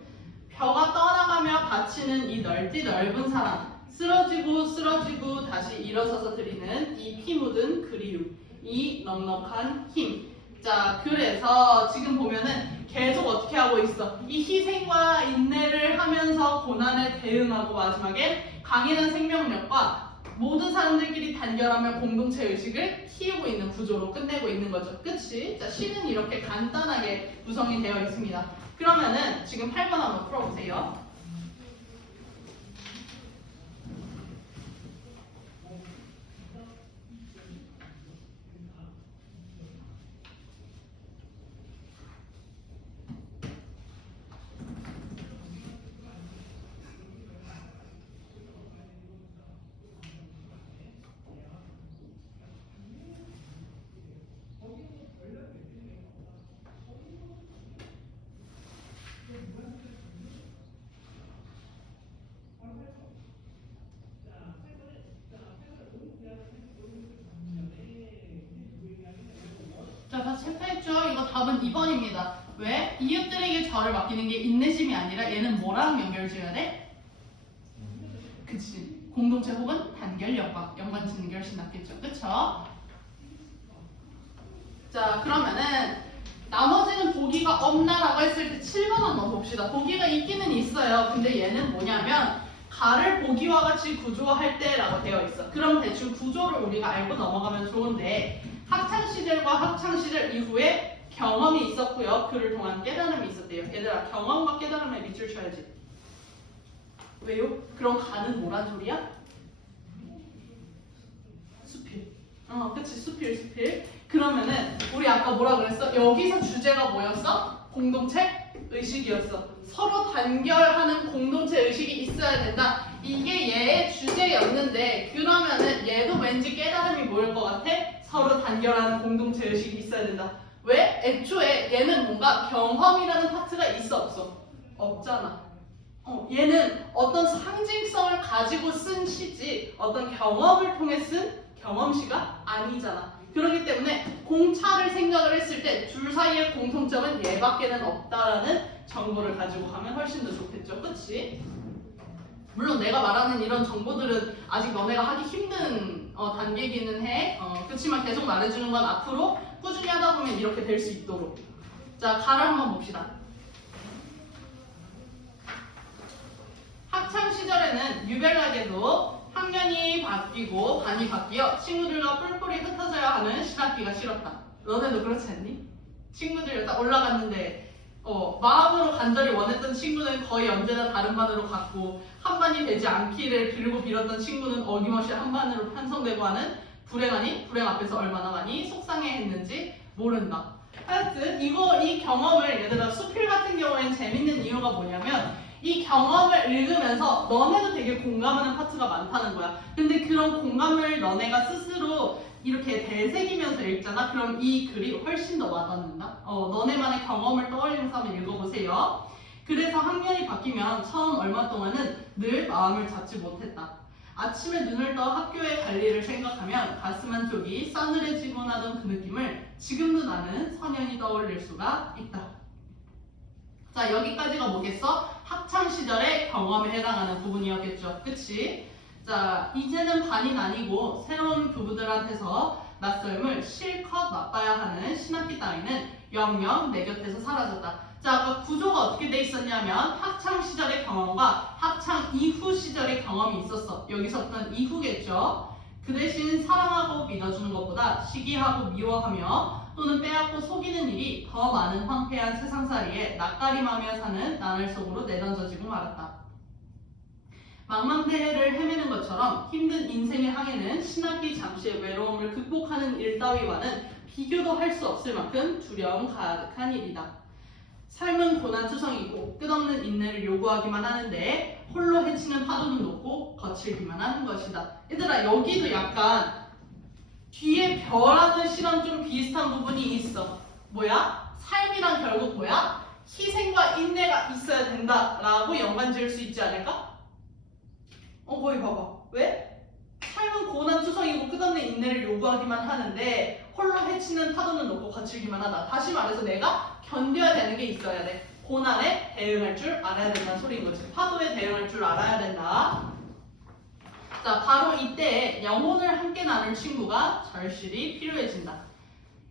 벼가 떠나가며 바치는 이 넓은 사랑, 쓰러지고 다시 일어서서 드리는 이 피 묻은 그리움, 이 넉넉한 힘. 자, 그래서 지금 보면은 계속 어떻게 하고 있어? 이 희생과 인내를 하면서 고난에 대응하고 마지막에 강인한 생명력과 모든 사람들끼리 단결하며 공동체 의식을 키우고 있는 구조로 끝내고 있는 거죠. 그치? 자, 시는 이렇게 간단하게 구성이 되어 있습니다. 그러면은 지금 8번 한번 풀어보세요. 자, 다 체크했죠? 이거 답은 2번입니다. 왜? 이웃들에게 절을 맡기는 게 인내심이 아니라 얘는 뭐랑 연결 지어야 돼? 그치. 공동체 혹은 단결력과 연관짓는 게 훨씬 낫겠죠. 그쵸? 자, 그러면은 나머지는 보기가 없나라고 했을 때 7번 한번 봅시다. 보기가 있기는 있어요. 근데 얘는 뭐냐면 가를 보기와 같이 구조화할 때라고 되어 있어. 그럼 대충 구조를 우리가 알고 넘어가면 좋은데 학창시절과 학창시절 이후에 경험이 있었고요. 그를 통한 깨달음이 있었대요. 얘들아, 경험과 깨달음에 밑줄 쳐야지. 왜요? 그럼 가는 뭐란 소리야? 수필. 그치. 수필. 그러면은 우리 아까 뭐라 그랬어? 여기서 주제가 뭐였어? 공동체 의식이었어. 서로 단결하는 공동체 의식이 있어야 된다. 이게 얘의 주제였는데 그러면은 얘도 왠지 깨달음이 뭐일 것 같아? 서로 단결하는 공동체 의식이 있어야 된다. 왜? 애초에 얘는 뭔가 경험이라는 파트가 있어 없어? 없잖아. 얘는 어떤 상징성을 가지고 쓴 시지 어떤 경험을 통해 쓴 경험시가 아니잖아. 그렇기 때문에 공차를 생각을 했을 때 둘 사이의 공통점은 얘밖에는 없다라는 정보를 가지고 가면 훨씬 더 좋겠죠. 그치? 물론 내가 말하는 이런 정보들은 아직 너네가 하기 힘든 단계이기는 해. 그렇지만 계속 말해주는 건 앞으로 꾸준히 하다 보면 이렇게 될 수 있도록. 자, 가를 한번 봅시다. 학창 시절에는 유별나게도 학년이 바뀌고 반이 바뀌어 친구들과 뿔뿔이 흩어져야 하는 신학기가 싫었다. 너네도 그렇지 않니? 친구들 딱 올라갔는데 마음으로 간절히 원했던 친구는 거의 언제나 다른 반으로 갔고 한 반이 되지 않기를 빌고 빌었던 친구는 어김없이 한 반으로 편성되고 하는 불행 앞에서 얼마나 많이 속상해했는지 모른다. 하여튼 이 경험을 얘들아 수필 같은 경우에는 재밌는 이유가 뭐냐면 이 경험을 읽으면서 너네도 되게 공감하는 파트가 많다는 거야. 근데 그런 공감을 너네가 스스로 이렇게 되새기면서 읽잖아? 그럼 이 글이 훨씬 더 와닿는다? 너네만의 경험을 떠올리면서 한번 읽어보세요. 그래서 학년이 바뀌면 처음 얼마 동안은 늘 마음을 잡지 못했다. 아침에 눈을 떠 학교에 갈 일을 생각하면 가슴 한쪽이 싸늘해지곤 하던 그 느낌을 지금도 나는 선연히 떠올릴 수가 있다. 자, 여기까지가 뭐겠어? 학창시절의 경험에 해당하는 부분이었겠죠. 그치? 자, 이제는 반이 나뉘고 새로운 교부들한테서 낯설음을 실컷 맛봐야 하는 신학기 따위는 영영 내 곁에서 사라졌다. 자, 아까 구조가 어떻게 돼 있었냐면 학창시절의 경험과 학창 이후 시절의 경험이 있었어. 여기서부터는 이후겠죠. 그 대신 사랑하고 믿어주는 것보다 시기하고 미워하며 또는 빼앗고 속이는 일이 더 많은 황폐한 세상살이에 낯가림하며 사는 나날 속으로 내던져지고 말았다. 망망대해를 헤매는 것처럼 힘든 인생의 항해는 신학기 잠시의 외로움을 극복하는 일 따위와는 비교도 할 수 없을 만큼 두려움 가득한 일이다. 삶은 고난투성이고 끝없는 인내를 요구하기만 하는데 홀로 헤치는 파도는 높고 거칠기만 하는 것이다. 얘들아, 여기도 약간 뒤에 별하는 시랑 좀 비슷한 부분이 있어. 뭐야? 삶이란 결국 뭐야? 희생과 인내가 있어야 된다라고 연관 지을 수 있지 않을까? 거기 봐봐. 왜? 삶은 고난투성이고 끝없는 인내를 요구하기만 하는데 홀로 헤치는 파도는 높고 거칠기만 하다. 다시 말해서 내가 견뎌야 되는 게 있어야 돼. 고난에 대응할 줄 알아야 된다는 소리인 거지. 파도에 대응할 줄 알아야 된다. 자, 바로 이때 영혼을 함께 나눌 친구가 절실히 필요해진다.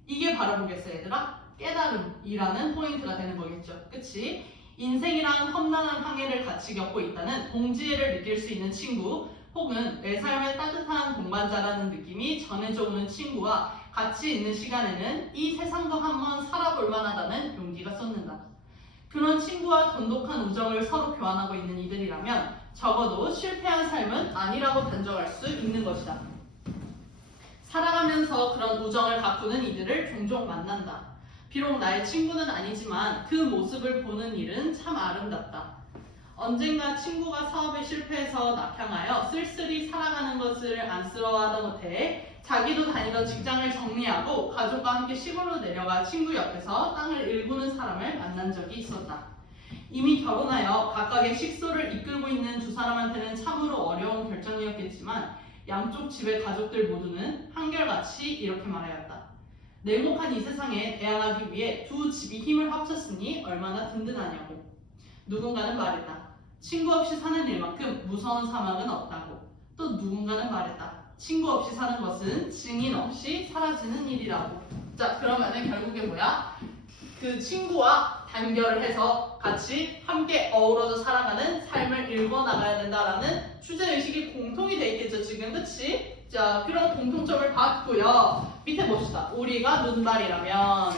이게 바로 뭐겠어요, 얘들아? 깨달음이라는 포인트가 되는 거겠죠. 그치? 인생이란 험난한 항해를 같이 겪고 있다는 동지애를 느낄 수 있는 친구, 혹은 내 삶의 따뜻한 동반자라는 느낌이 전해져 오는 친구와 같이 있는 시간에는 이 세상도 한번 살아볼 만하다는 용기가 솟는다. 그런 친구와 돈독한 우정을 서로 교환하고 있는 이들이라면 적어도 실패한 삶은 아니라고 단정할 수 있는 것이다. 살아가면서 그런 우정을 가꾸는 이들을 종종 만난다. 비록 나의 친구는 아니지만 그 모습을 보는 일은 참 아름답다. 언젠가 친구가 사업에 실패해서 낙향하여 쓸쓸히 살아가는 것을 안쓰러워하다 못해 자기도 다니던 직장을 정리하고 가족과 함께 시골로 내려가 친구 옆에서 땅을 일구는 사람을 만난 적이 있었다. 이미 결혼하여 각각의 식소를 이끌고 있는 두 사람한테는 참으로 어려운 결정이었겠지만 양쪽 집의 가족들 모두는 한결같이 이렇게 말하였다. 냉혹한 이 세상에 대항하기 위해 두 집이 힘을 합쳤으니 얼마나 든든하냐고. 누군가는 말했다. 친구 없이 사는 일만큼 무서운 사막은 없다고. 또 누군가는 말했다. 친구 없이 사는 것은 증인 없이 사라지는 일이라고. 자, 그러면은 결국에 뭐야? 그 친구와 단결을 해서 같이 함께 어우러져 살아가는 삶을 읽어나가야 된다라는 주제의식이 공통이 돼 있겠죠, 지금. 그치? 자, 그런 공통점을 봤고요. 밑에 봅시다. 우리가 눈발이라면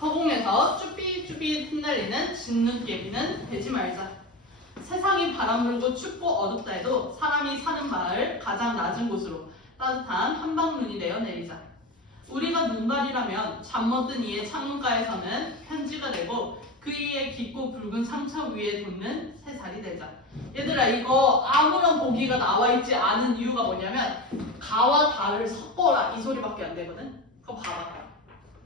허공에서 쭈삣쭈삣 흩날리는 진눈깨비는 되지 말자. 세상이 바람 불고 춥고 어둡다 해도 사람이 사는 마을 가장 낮은 곳으로 따뜻한 한방눈이 내어 내리자. 우리가 눈발이라면 잠 못 든 이의 창문가에서는 편지가 되고 그 이의 깊고 붉은 상처 위에 돋는 새살이 되자. 얘들아, 이거 아무런 보기가 나와 있지 않은 이유가 뭐냐면 가와 다를 섞어라 이 소리밖에 안 되거든. 그거 봐봐.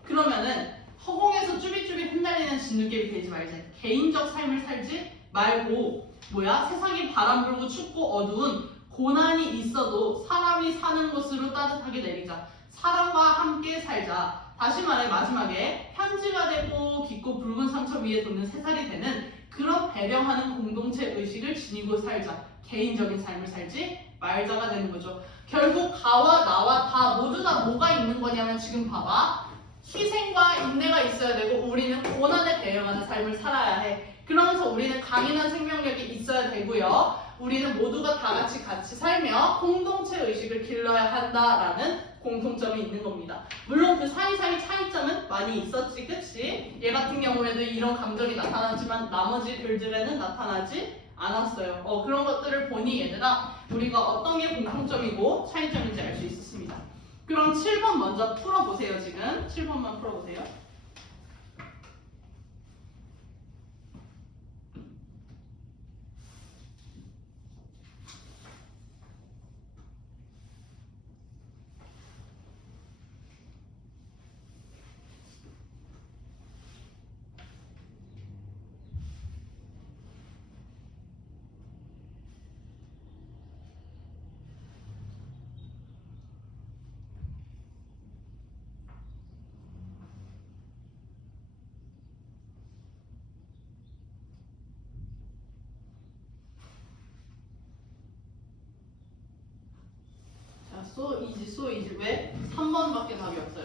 그러면은 허공에서 쭈삣쭈삣 흩날리는 진눈깨비 되지 말자. 개인적 삶을 살지 말고 세상이 바람 불고 춥고 어두운 고난이 있어도 사람이 사는 곳으로 따뜻하게 내리자. 사람과 함께 살자. 다시 말해 마지막에 편지가 되고 깊고 붉은 상처 위에 돋는 새살이 되는 그런 배려하는 공동체 의식을 지니고 살자. 개인적인 삶을 살지 말자가 되는 거죠. 결국 가와 나와 다 모두 다 뭐가 있는 거냐면 지금 봐봐. 희생과 인내가 있어야 되고 우리는 고난에 대응하는 삶을 살아야 해. 그러면서 우리는 강인한 생명력이 있어야 되고요. 우리는 모두가 다 같이 살며 공동체 의식을 길러야 한다라는 공통점이 있는 겁니다. 물론 그 사이사이 차이점은 많이 있었지, 그치? 얘 같은 경우에도 이런 감정이 나타나지만 나머지 글들에는 나타나지 않았어요. 그런 것들을 보니 얘들아 우리가 어떤 게 공통점이고 차이점인지 알 수 있었습니다. 그럼 7번 먼저 풀어보세요. 지금 7번만 풀어보세요. so easy. 왜? 3번밖에 답이 없어요.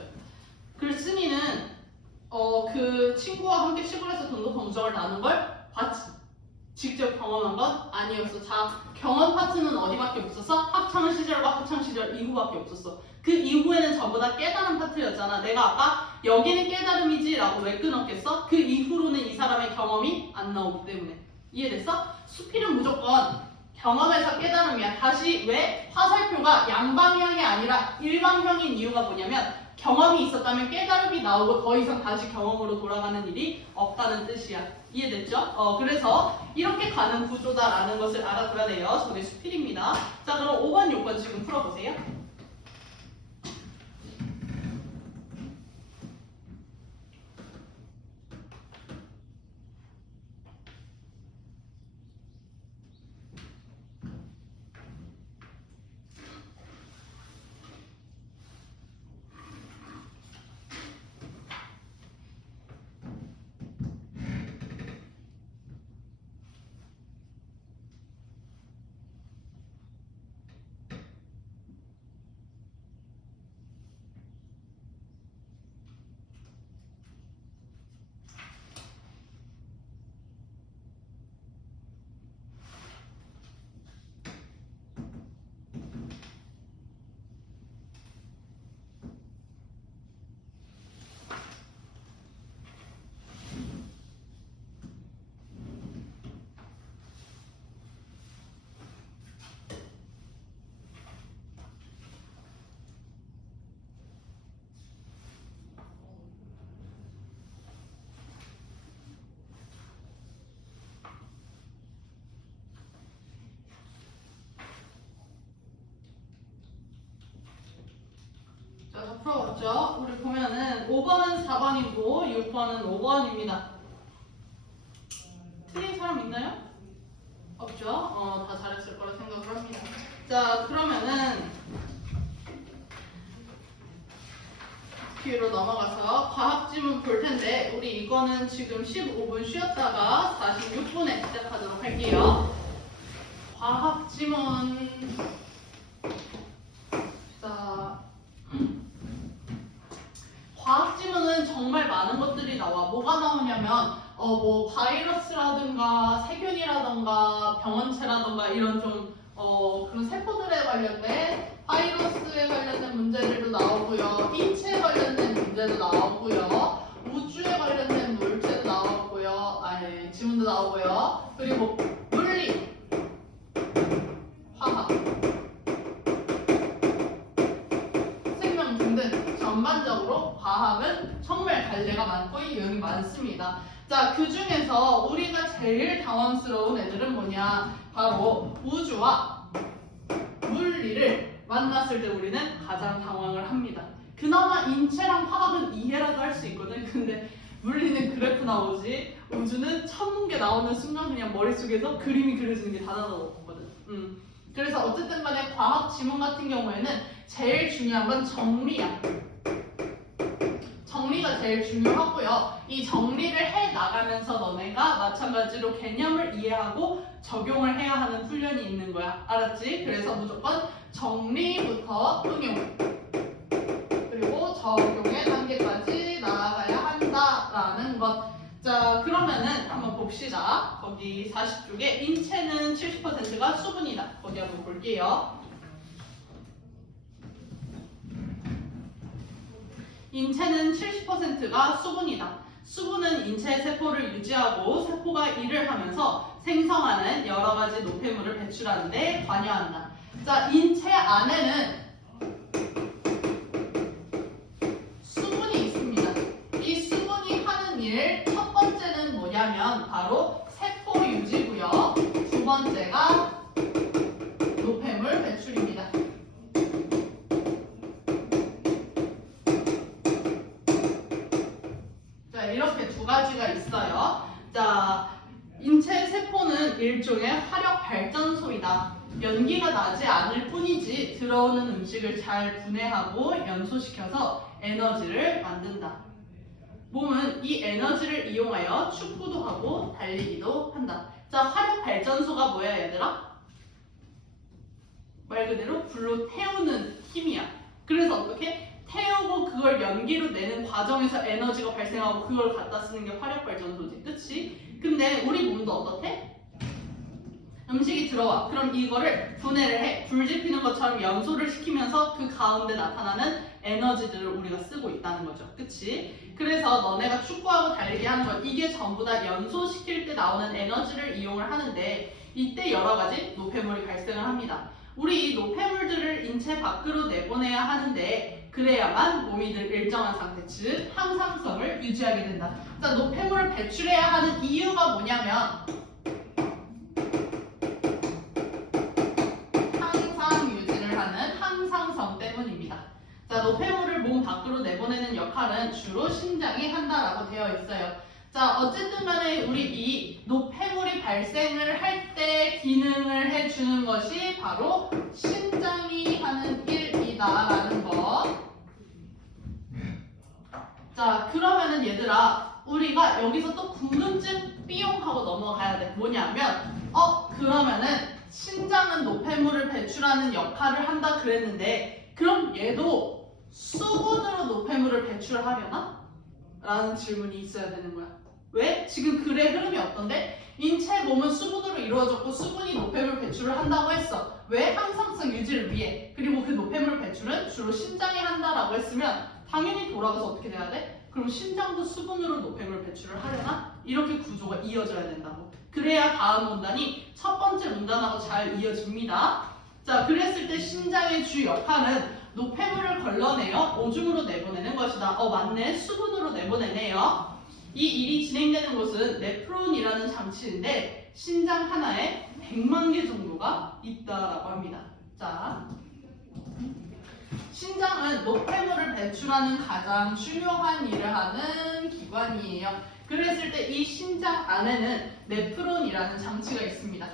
글쓴이는 그 친구와 함께 시골에서 돈독한 우정을 나눈 걸 봤지. 직접 경험한 건 아니었어. 자, 경험 파트는 어디밖에 없었어? 학창 시절과 학창 시절 이후밖에 없었어. 그 이후에는 전부 다 깨달음 파트였잖아. 내가 아까 여기는 깨달음이지 라고 왜 끊었겠어? 그 이후로는 이 사람의 경험이 안 나오기 때문에. 이해됐어? 수필은 무조건 경험에서 깨달음이야. 다시 왜 화살표가 양방향이 아니라 일방향인 이유가 뭐냐면 경험이 있었다면 깨달음이 나오고 더 이상 다시 경험으로 돌아가는 일이 없다는 뜻이야. 이해됐죠? 그래서 이렇게 가는 구조다라는 것을 알아둬야 돼요. 저게 수필입니다. 자, 그럼 5번, 6번 지금 풀어보세요. 풀어봤죠? 우리 보면은 5번은 4번이고 6번은 5번입니다. 틀린 사람 있나요? 없죠? 다 잘했을 거라 생각을 합니다. 자, 그러면은 뒤로 넘어가서 과학 지문 볼 텐데 우리 이거는 지금 15분 쉬었다가 46분에 시작하도록 할게요. 과학 지문. 자, 과학 지문은 정말 많은 것들이 나와. 뭐가 나오냐면 뭐 바이러스라든가 세균이라든가 병원체라든가 이런 좀 그런 세포들에 관련된 바이러스에 관련된 문제들도 나오고요. 인체에 관련된 문제도 나오고요. 우주에 관련된 물체도 나오고요. 아니, 지문도 나오고요. 그리고 물리, 화학, 생명 등등 전반적으로 과학은 정말 갈래가 많고 유형이 많습니다. 자, 그 중에서 우리가 제일 당황스러운 애들은 뭐냐? 바로 우주와 물리를 만났을 때 우리는 가장 당황을 합니다. 그나마 인체랑 화학은 이해라도 할 수 있거든. 근데 물리는 그래프 나오지, 우주는 첫 문제 나오는 순간 그냥 머릿속에서 그림이 그려지는 게 다 나오거든. 그래서 어쨌든 간에 과학 지문 같은 경우에는 제일 중요한 건 정리야. 정리가 제일 중요하고요. 이 정리를 해 나가면서 너네가 마찬가지로 개념을 이해하고 적용을 해야 하는 훈련이 있는 거야. 알았지? 그래서 무조건 정리부터 응용, 그리고 적용의 단계까지 나아가야 한다라는 것. 자, 그러면은 한번 봅시다. 거기 40쪽에 인체는 70%가 수분이다. 거기 한번 볼게요. 인체는 70%가 수분이다. 수분은 인체 세포를 유지하고 세포가 일을 하면서 생성하는 여러 가지 노폐물을 배출하는 데 관여한다. 자, 인체 안에는 수분이 있습니다. 이 수분이 하는 일, 첫 번째는 뭐냐면 바로 세포 유지고요. 두 번째가 노폐물 배출입니다. 자, 이렇게 두 가지가 있어요. 자, 인체 세포는 일종의 화력 발전소이다. 연기가 나지 않을 뿐이지 들어오는 음식을 잘 분해하고 연소시켜서 에너지를 만든다. 몸은 이 에너지를 이용하여 축구도 하고 달리기도 한다. 자, 화력 발전소가 뭐야, 얘들아? 말 그대로 불로 태우는 힘이야. 그래서 어떻게? 태우고 그걸 연기로 내는 과정에서 에너지가 발생하고 그걸 갖다 쓰는 게 화력 발전소지. 그치? 근데 우리 몸도 어떻대? 음식이 들어와. 그럼 이거를 분해를 해. 불 지피는 것처럼 연소를 시키면서 그 가운데 나타나는 에너지들을 우리가 쓰고 있다는 거죠. 그치? 그래서 너네가 축구하고 달리기 하는 건 이게 전부 다 연소시킬 때 나오는 에너지를 이용을 하는데 이때 여러 가지 노폐물이 발생을 합니다. 우리 이 노폐물들을 인체 밖으로 내보내야 하는데 그래야만 몸이 늘 일정한 상태, 즉 항상성을 유지하게 된다. 자, 노폐물을 배출해야 하는 이유가 뭐냐면 항상 유지를 하는 항상성 때문입니다. 자, 노폐물을 몸 밖으로 내보내는 역할은 주로 심장이 한다라고 되어 있어요. 자, 어쨌든 간에 우리 이 노폐물이 발생을 할 때 기능을 해주는 것이 바로 심장이 하는 일이다라는 것. 자, 그러면은 얘들아, 우리가 여기서 또 궁금증 삐용 하고 넘어가야 돼. 뭐냐면 그러면은 심장은 노폐물을 배출하는 역할을 한다 그랬는데 그럼 얘도 수분으로 노폐물을 배출하려나? 라는 질문이 있어야 되는 거야. 왜? 지금 글의 흐름이 어떤데? 인체 몸은 수분으로 이루어졌고 수분이 노폐물 배출을 한다고 했어. 왜? 항상성 유지를 위해. 그리고 그 노폐물 배출은 주로 심장이 한다라고 했으면 당연히 돌아가서 어떻게 돼야 돼? 그럼 심장도 수분으로 노폐물 배출을 하려나? 이렇게 구조가 이어져야 된다고. 그래야 다음 문단이 첫 번째 문단하고 잘 이어집니다. 자, 그랬을 때 심장의 주 역할은 노폐물을 걸러내어 오줌으로 내보내는 것이다. 맞네. 수분으로 내보내네요. 이 일이 진행되는 곳은 네프론이라는 장치인데 심장 하나에 100만 개 정도가 있다라고 합니다. 자, 심장은 노폐물을 배출하는 가장 중요한 일을 하는 기관이에요. 그랬을 때 이 심장 안에는 네프론이라는 장치가 있습니다.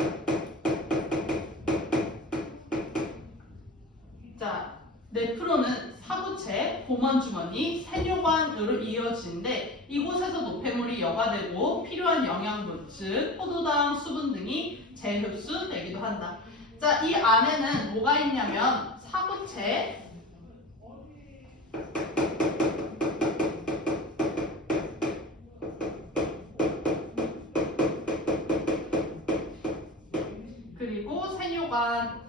자, 네프론은 사구체, 고만주머니, 세뇨관으로 이어지는데 이곳에서 노폐물이 여과되고 필요한 영양분, 즉 포도당, 수분 등이 재흡수되기도 한다. 자, 이 안에는 뭐가 있냐면 사구체, 그리고 세뇨관.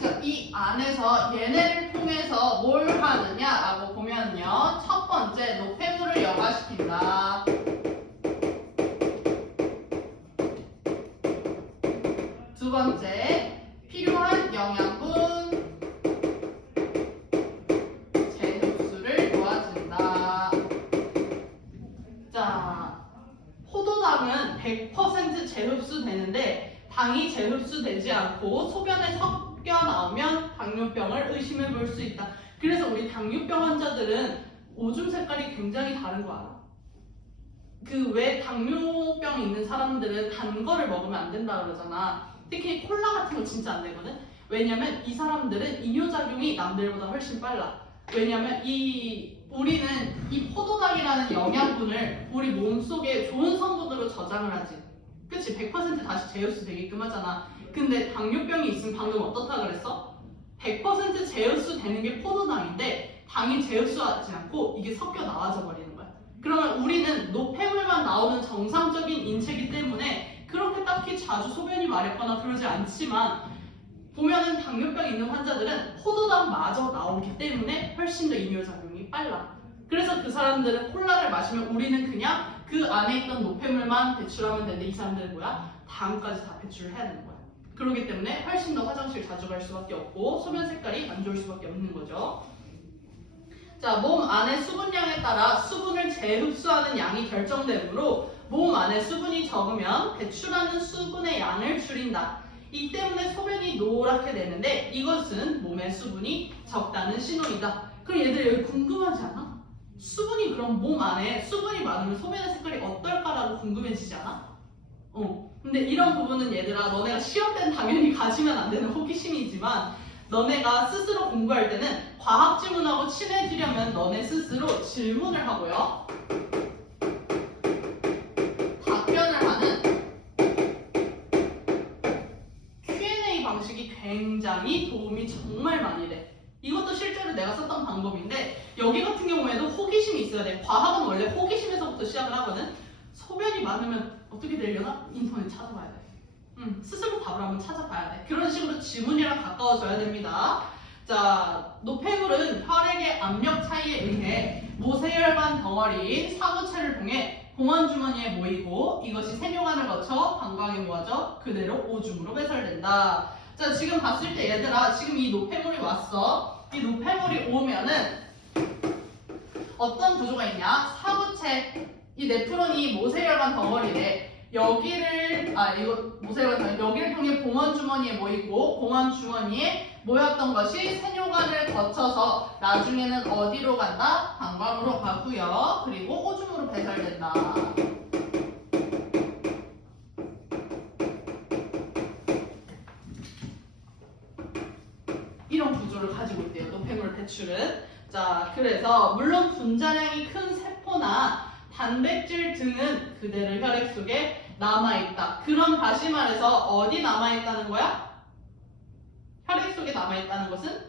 자, 이 안에서 얘네를 통해서 뭘 하느냐라고 보면요. 첫 번째, 노폐물을 여과시킨다. 두 번째, 필요한 영양분 재흡수를 도와준다. 자, 포도당은 100% 재흡수되는데 당이 재흡수되지 않고 소변에 섞여 나오면 당뇨병을 의심해 볼 수 있다. 그래서 우리 당뇨병 환자들은 오줌 색깔이 굉장히 다른 거 알아? 그 왜 당뇨병 있는 사람들은 단 거를 먹으면 안 된다 그러잖아. 특히 콜라 같은 거 진짜 안 되거든? 왜냐면 이 사람들은 이뇨작용이 남들보다 훨씬 빨라. 왜냐면 우리는 이 포도당이라는 영양분을 우리 몸속에 좋은 성분으로 저장을 하지. 그치? 100% 다시 재흡수 되게끔 하잖아. 근데 당뇨병이 있으면 방금 어떻다 그랬어? 100% 재흡수 되는 게 포도당인데 당이 재흡수하지 않고 이게 섞여 나와져 버리는 거야. 그러면 우리는 노폐물만 나오는 정상적인 인체이기 때문에 그렇게 딱히 자주 소변이 마렵거나 그러지 않지만 보면은 당뇨병 있는 환자들은 포도당마저 나오기 때문에 훨씬 더 이뇨작용이 빨라. 그래서 그 사람들은 콜라를 마시면 우리는 그냥 그 안에 있던 노폐물만 배출하면 되는데 이 사람들은 뭐야? 당까지 다 배출을 해야 되는 거야. 그렇기 때문에 훨씬 더 화장실 자주 갈 수밖에 없고 소변 색깔이 안 좋을 수밖에 없는 거죠. 자, 몸 안의 수분량에 따라 수분을 재흡수하는 양이 결정되므로 몸 안에 수분이 적으면 배출하는 수분의 양을 줄인다. 이 때문에 소변이 노랗게 되는데 이것은 몸의 수분이 적다는 신호이다. 그럼 얘들 여기 궁금하지 않아? 수분이 그럼 몸 안에 수분이 많으면 소변의 색깔이 어떨까라고 궁금해지지 않아? 근데 이런 부분은 얘들아 너네가 시험 때는 당연히 가지면 안 되는 호기심이지만 너네가 스스로 공부할 때는 과학 지문하고 친해지려면 너네 스스로 질문을 하고요. 답변을 하는 Q&A 방식이 굉장히 도움이 정말 많이 돼. 이것도 실제로 내가 썼던 방법인데 여기 같은 경우에도 호기심이 있어야 돼. 과학은 원래 호기심에서부터 시작을 하거든. 소변이 많으면 어떻게 되려나? 인터넷 찾아봐야 돼. 스스로 답을 한번 찾아봐야 돼. 그런 식으로 지문이랑 가까워져야 됩니다. 자, 노폐물은 혈액의 압력 차이에 의해 모세혈관 덩어리인 사구체를 통해 공원주머니에 모이고 이것이 세뇨관을 거쳐 방광에 모아져 그대로 오줌으로 배설된다. 자, 지금 봤을 때 얘들아 지금 이 노폐물이 왔어. 이 노폐물이 오면은 어떤 구조가 있냐? 사구체, 이 네프론이 모세혈관 덩어리래. 여기를 통해 봉원 주머니에 모이고 봉원 주머니에 모였던 것이 세뇨관을 거쳐서 나중에는 어디로 간다? 방광으로 가고요. 그리고 오줌으로 배설된다. 이런 구조를 가지고 있대요. 노폐물 배출은. 자, 그래서 물론 분자량이 큰 세포나 단백질 등은 그대로 혈액 속에 남아있다. 그럼 다시 말해서 어디 남아있다는 거야? 혈액 속에 남아있다는 것은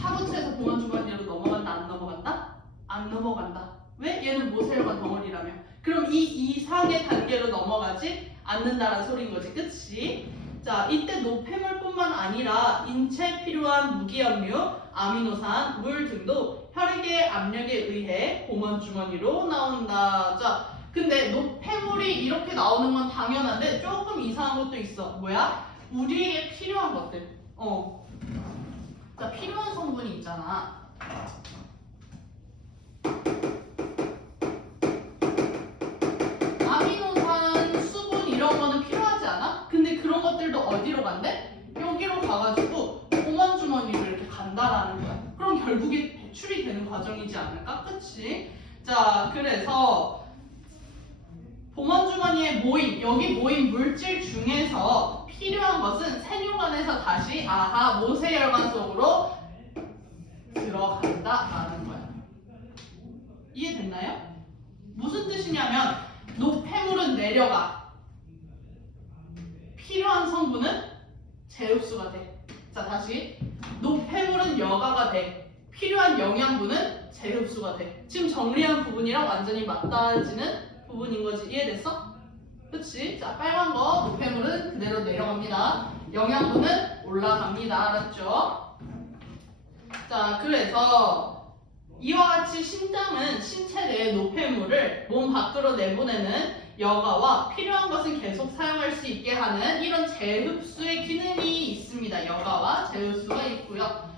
사구체에서 봉원주머니로 넘어간다? 안 넘어간다? 안 넘어간다. 왜? 얘는 모세혈관 덩어리라며. 그럼 이 이상의 단계로 넘어가지 않는다라는 소리인 거지. 그치? 자, 이때 노폐물뿐만 아니라 인체에 필요한 무기염류, 아미노산, 물 등도 혈액의 압력에 의해 봉원주머니로 나온다. 자, 근데 노폐물이 이렇게 나오는 건 당연한데 조금 이상한 것도 있어. 뭐야? 우리에게 필요한 것들. 자, 필요한 성분이 있잖아. 아미노산, 수분 이런 거는 필요하지 않아? 근데 그런 것들도 어디로 간대? 과정이지 않을까? 그치? 자, 그래서 보먼주머니에 모인, 여기 모인 물질 중에서 필요한 것은 세뇨간에서 다시 모세혈관 속으로 들어간다라는 거야. 이해됐나요? 무슨 뜻이냐면 노폐물은 내려가. 필요한 성분은 재흡수가 돼. 자, 다시. 노폐물은 여가가 돼. 필요한 영양분은 재흡수가 돼. 지금 정리한 부분이랑 완전히 맞닿아지는 부분인 거지. 이해됐어? 그치? 자, 빨간 거 노폐물은 그대로 내려갑니다. 영양분은 올라갑니다. 알았죠? 자, 그래서 이와 같이 심장은 신체 내의 노폐물을 몸 밖으로 내보내는 여가와 필요한 것은 계속 사용할 수 있게 하는 이런 재흡수의 기능이 있습니다. 여가와 재흡수가 있고요.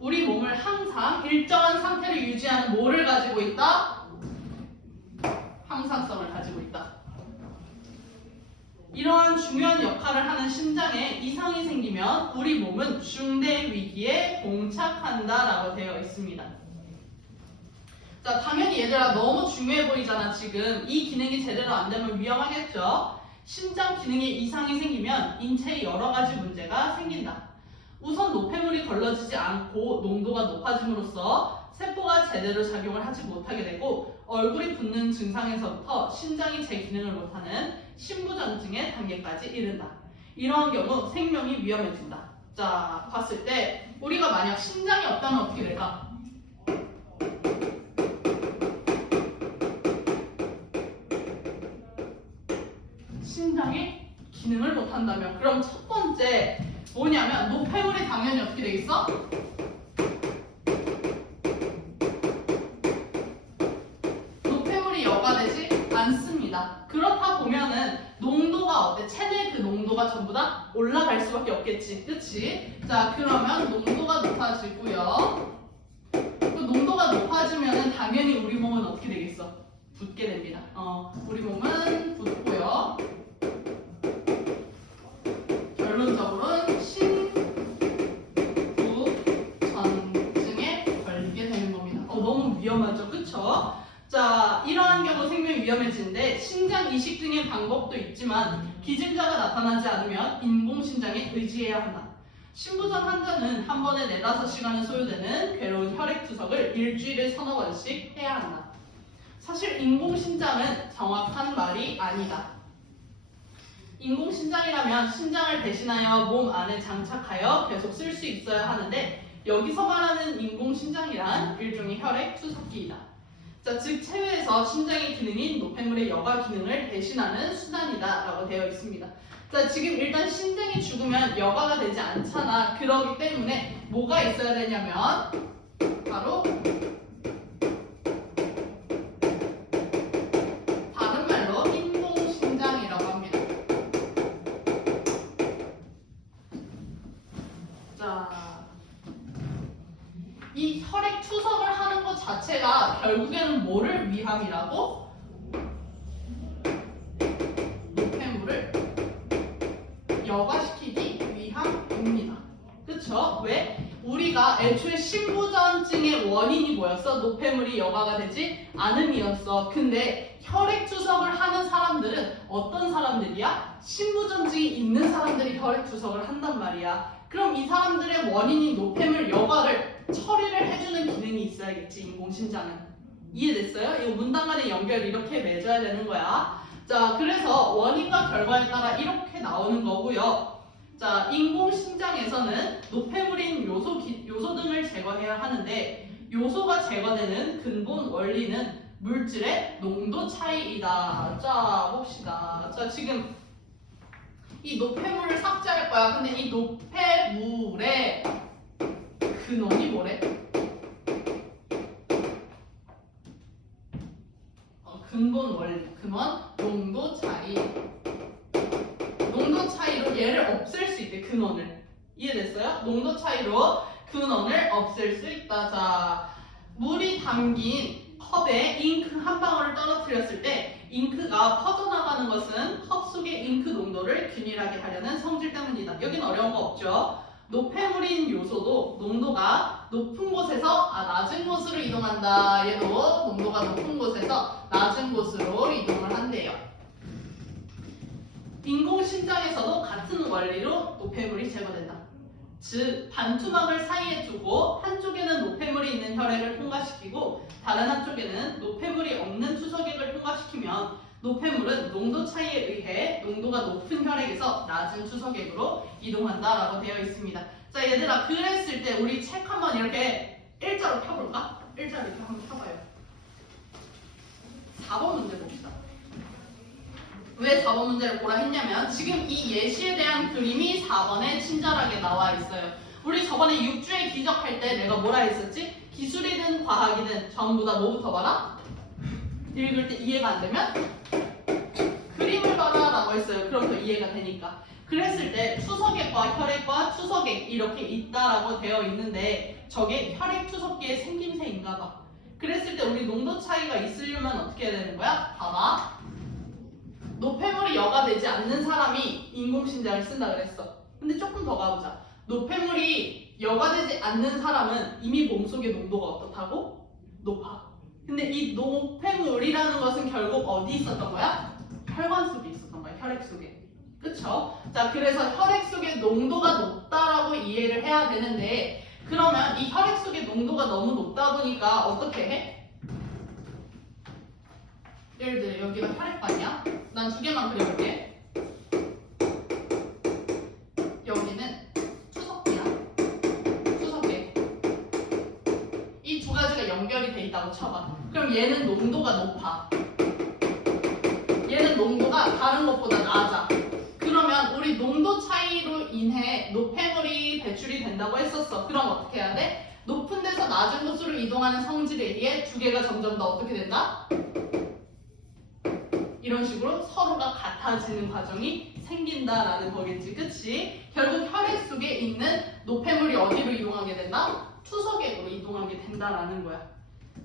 우리 몸을 항상 일정한 상태를 유지하는 뭐를 가지고 있다? 항상성을 가지고 있다. 이러한 중요한 역할을 하는 심장에 이상이 생기면 우리 몸은 중대 위기에 봉착한다라고 되어 있습니다. 자, 당연히 얘들아 너무 중요해 보이잖아. 지금 이 기능이 제대로 안 되면 위험하겠죠. 심장 기능에 이상이 생기면 인체에 여러 가지 문제가 생긴다. 우선 노폐물이 걸러지지 않고 농도가 높아짐으로써 세포가 제대로 작용을 하지 못하게 되고 얼굴이 붓는 증상에서부터 심장이 제 기능을 못하는 심부전증의 단계까지 이른다. 이러한 경우 생명이 위험해진다. 자, 봤을 때 우리가 만약 심장이 없다면 어떻게 될까? 심장이 기능을 못한다면 그럼 첫 번째 뭐냐면 노폐물이 당연히 어떻게 되겠어? 노폐물이 여과되지 않습니다. 그렇다 보면은 농도가 어때? 체내 그 농도가 전부 다 올라갈 수밖에 없겠지. 그치? 자, 그러면 농도가 높아지고요. 그 농도가 높아지면은 당연히 우리 몸은 어떻게 되겠어? 붓게 됩니다. 우리 몸은 붓고요. 결론적으로는 심부전증에 걸리게 되는 겁니다. 너무 위험하죠, 그쵸? 자, 이러한 경우 생명이 위험해지는데 심장 이식 등의 방법도 있지만 기증자가 나타나지 않으면 인공심장에 의지해야 한다. 심부전 환자는 한 번에 4-5시간은 소요되는 괴로운 혈액 투석을 일주일에 서너 번씩 해야 한다. 사실 인공심장은 정확한 말이 아니다. 인공심장이라면 심장을 대신하여 몸 안에 장착하여 계속 쓸 수 있어야 하는데 여기서 말하는 인공심장이란 일종의 혈액 투석기이다. 자, 즉 체외에서 심장의 기능인 노폐물의 여과 기능을 대신하는 수단이다 라고 되어 있습니다. 자, 지금 일단 심장이 죽으면 여과가 되지 않잖아. 그러기 때문에 뭐가 있어야 되냐면 바로 다른 말로 인공심장이라고 합니다. 자, 이 혈액 투석을 하는 것 자체가 결국에는 뭐를 위함이라고? 노폐물을 여과시키기 위함입니다. 그쵸? 왜? 우리가 애초에 심부전증의 원인이 뭐였어? 노폐물이 여과가 되지 않음이었어. 근데 혈액 투석을 하는 사람들은 어떤 사람들이야? 심부전증이 있는 사람들이 혈액 투석을 한단 말이야. 그럼 이 사람들의 원인인 노폐물 여과를 처리를 해주는 기능이 있어야겠지, 인공심장은. 이해됐어요? 이거 문단 간의 연결 이렇게 맺어야 되는 거야. 자, 그래서 원인과 결과에 따라 이렇게 나오는 거고요. 자, 인공심장에서는 노폐물인 요소 등을 제거해야 하는데 요소가 제거되는 근본 원리는 물질의 농도 차이이다. 자, 봅시다. 자, 지금 이 노폐물을 삭제할 거야. 근데 이 노폐물의 근원이 뭐래? 근본 원리, 근원, 농도 차이. 농도 차이로 얘를 없앨 수 있대, 근원을. 이해됐어요? 농도 차이로 근원을 없앨 수 있다. 자, 물이 담긴 컵에 잉크 한 방울을 떨어뜨렸을 때 잉크가 퍼져나가는 것은 컵 속의 잉크 농도를 균일하게 하려는 성질 때문이다. 여긴 어려운 거 없죠? 노폐물인 요소도 농도가 높은 곳에서 낮은 곳으로 이동한다. 얘도 농도가 높은 곳에서 낮은 곳으로 이동을 한대요. 인공심장에서도 같은 원리로 노폐물이 제거된다. 즉 반투막을 사이에 두고 한쪽에는 노폐물이 있는 혈액을 통과시키고 다른 한쪽에는 노폐물이 없는 투석액을 통과시키면 노폐물은 농도 차이에 의해 농도가 높은 혈액에서 낮은 투석액으로 이동한다라고 되어 있습니다. 자 얘들아 그랬을 때 우리 책 한번 이렇게 일자로 펴볼까? 일자로 이렇게 한번 펴봐요. 4번 문제 봅시다. 왜 4번 문제를 보라 했냐면 지금 이 예시에 대한 그림이 4번에 친절하게 나와 있어요. 우리 저번에 6주에 기적할 때 내가 뭐라 했었지? 기술이든 과학이든 전부 다 뭐부터 봐라? 읽을 때 이해가 안 되면 그림을 봐라 라고 했어요. 그럼 더 이해가 되니까. 그랬을 때 투석액과 혈액과 투석액 이렇게 있다라고 되어 있는데 저게 혈액 투석기의 생김새인가 봐. 그랬을 때 우리 농도 차이가 있으려면 어떻게 해야 되는 거야? 봐봐. 노폐물이 여과되지 않는 사람이 인공심장을 쓴다 그랬어. 근데 조금 더 가보자. 노폐물이 여과되지 않는 사람은 이미 몸속의 농도가 어떻다고? 높아. 근데 이 노폐물이라는 것은 결국 어디 있었던 거야? 혈관 속에 있었던 거야. 혈액 속에. 그쵸? 자, 그래서 혈액 속에 농도가 높다라고 이해를 해야 되는데 그러면 이 혈액 속에 농도가 너무 높다 보니까 어떻게 해? 예를 들어 여기가 혈액관이야. 난 두 개만 그려볼게. 여기는 투석기야. 투석액. 이 두 가지가 연결이 돼 있다고 쳐봐. 그럼 얘는 농도가 높아. 얘는 농도가 다른 것보다 낮아. 그러면 우리 농도 차이로 인해 노폐물이 배출이 된다고 했었어. 그럼 어떻게 해야 돼? 높은 데서 낮은 곳으로 이동하는 성질에 의해 두 개가 점점 더 어떻게 된다? 이런 식으로 서로가 같아지는 과정이 생긴다라는 거겠지. 그치? 결국 혈액 속에 있는 노폐물이 어디로 이동하게 된다? 투석액으로 이동하게 된다라는 거야.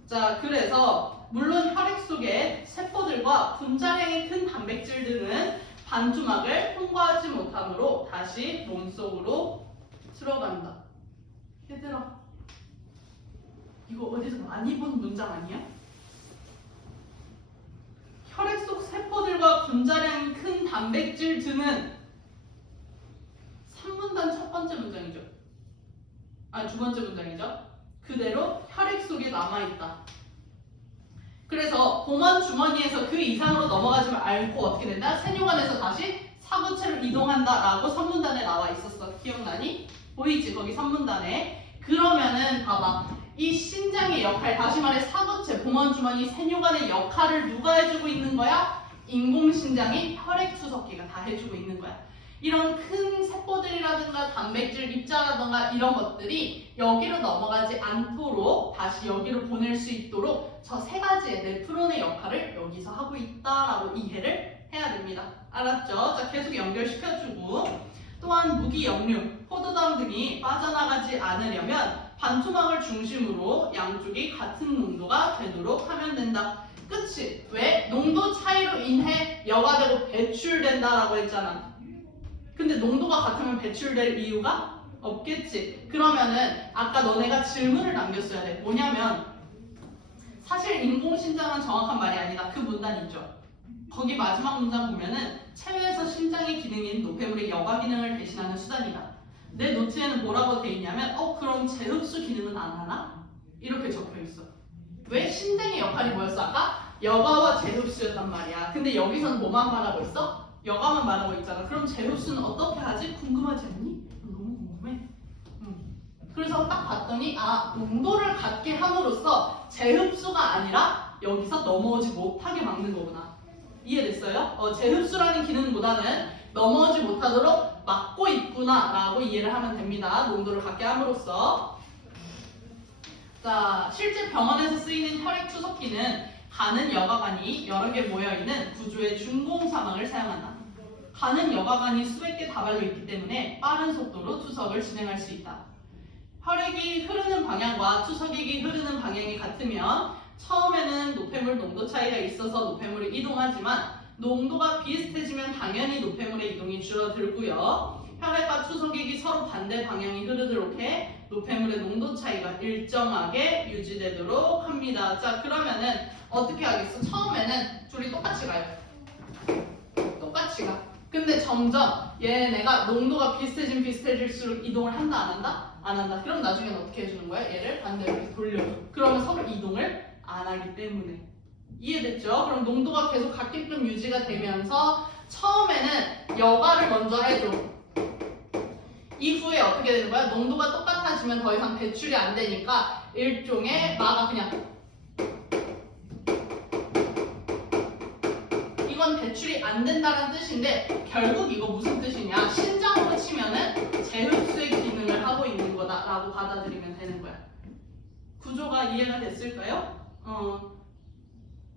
자, 그래서 물론 혈액 속에 세포들과 분자량이 큰 단백질들은 반투막을 통과하지 못하므로 다시 몸속으로 들어간다. 얘들아, 이거 어디서 많이 본 문장 아니야? 혈액 속 세포들과 분자량이 큰 단백질 등은 3문단 첫 번째 문장이죠. 아니, 두 번째 문장이죠. 그대로 혈액 속에 남아있다. 그래서 봉원 주머니에서 그 이상으로 넘어가지 않고 어떻게 된다? 세뇨관에서 다시 사구체로 이동한다라고 3문단에 나와 있었어. 기억나니? 보이지? 거기 3문단에. 그러면은 봐봐. 이 신장의 역할, 다시 말해 사구체, 봉원 주머니, 세뇨관의 역할을 누가 해주고 있는 거야? 인공신장인 혈액 투석기가 다 해주고 있는 거야. 이런 큰 세포들이라든가 단백질 입자라든가 이런 것들이 여기로 넘어가지 않도록 다시 여기로 보낼 수 있도록 저 세 가지의 네프론의 역할을 여기서 하고 있다라고 이해를 해야 됩니다. 알았죠? 자, 계속 연결시켜주고 또한 무기, 역류, 포도당 등이 빠져나가지 않으려면 반투막을 중심으로 양쪽이 같은 농도가 되도록 하면 된다. 그치? 왜? 농도 차이로 인해 여과되고 배출된다라고 했잖아. 근데 농도가 같으면 배출될 이유가 없겠지. 그러면은 아까 너네가 질문을 남겼어야 돼. 뭐냐면 사실 인공신장은 정확한 말이 아니다. 그 문단 있죠. 거기 마지막 문장 보면은 체외에서 신장의 기능인 노폐물의 여과 기능을 대신하는 수단이다. 내 노트에는 뭐라고 돼 있냐면 그럼 재흡수 기능은 안 하나? 이렇게 적혀 있어. 왜? 신장의 역할이 뭐였어 아까? 여과와 재흡수였단 말이야. 근데 여기서는 뭐만 말하고 있어? 여과만 말하고 있잖아. 그럼 재흡수는 어떻게 하지? 궁금하지 않니? 너무 궁금해. 그래서 딱 봤더니 농도를 같게 함으로써 재흡수가 아니라 여기서 넘어오지 못하게 막는 거구나. 이해됐어요? 재흡수라는 기능보다는 넘어오지 못하도록 막고 있구나 라고 이해를 하면 됩니다. 농도를 같게 함으로써. 자, 실제 병원에서 쓰이는 혈액 투석기는 가는 여과관이 여러 개 모여있는 구조의 중공사망을 사용한다. 가는 여과관이 수백 개 다발려 있기 때문에 빠른 속도로 투석을 진행할 수 있다. 혈액이 흐르는 방향과 투석액이 흐르는 방향이 같으면 처음에는 노폐물 농도 차이가 있어서 노폐물이 이동하지만 농도가 비슷해지면 당연히 노폐물의 이동이 줄어들고요. 혈액과 투석액이 서로 반대 방향이 흐르도록 해 노폐물의 농도 차이가 일정하게 유지되도록 합니다. 자, 그러면은 어떻게 하겠어? 처음에는 둘이 똑같이 가요. 똑같이 가. 근데 점점 얘네가 농도가 비슷해질수록 이동을 한다 안 한다? 안 한다. 그럼 나중에는 어떻게 해주는 거야? 얘를 반대로 이렇게 돌려줘. 그러면 서로 이동을 안 하기 때문에. 이해됐죠? 그럼 농도가 계속 같게끔 유지가 되면서 처음에는 여과를 먼저 해줘. 이후에 어떻게 되는 거야? 농도가 똑같아지면 더 이상 배출이 안 되니까 일종의 마가 그냥 이건 배출이 안 된다는 뜻인데 결국 이거 무슨 뜻이냐? 신장으로 치면은 재흡수의 기능을 하고 있는 거다라고 받아들이면 되는 거야. 구조가 이해가 됐을까요?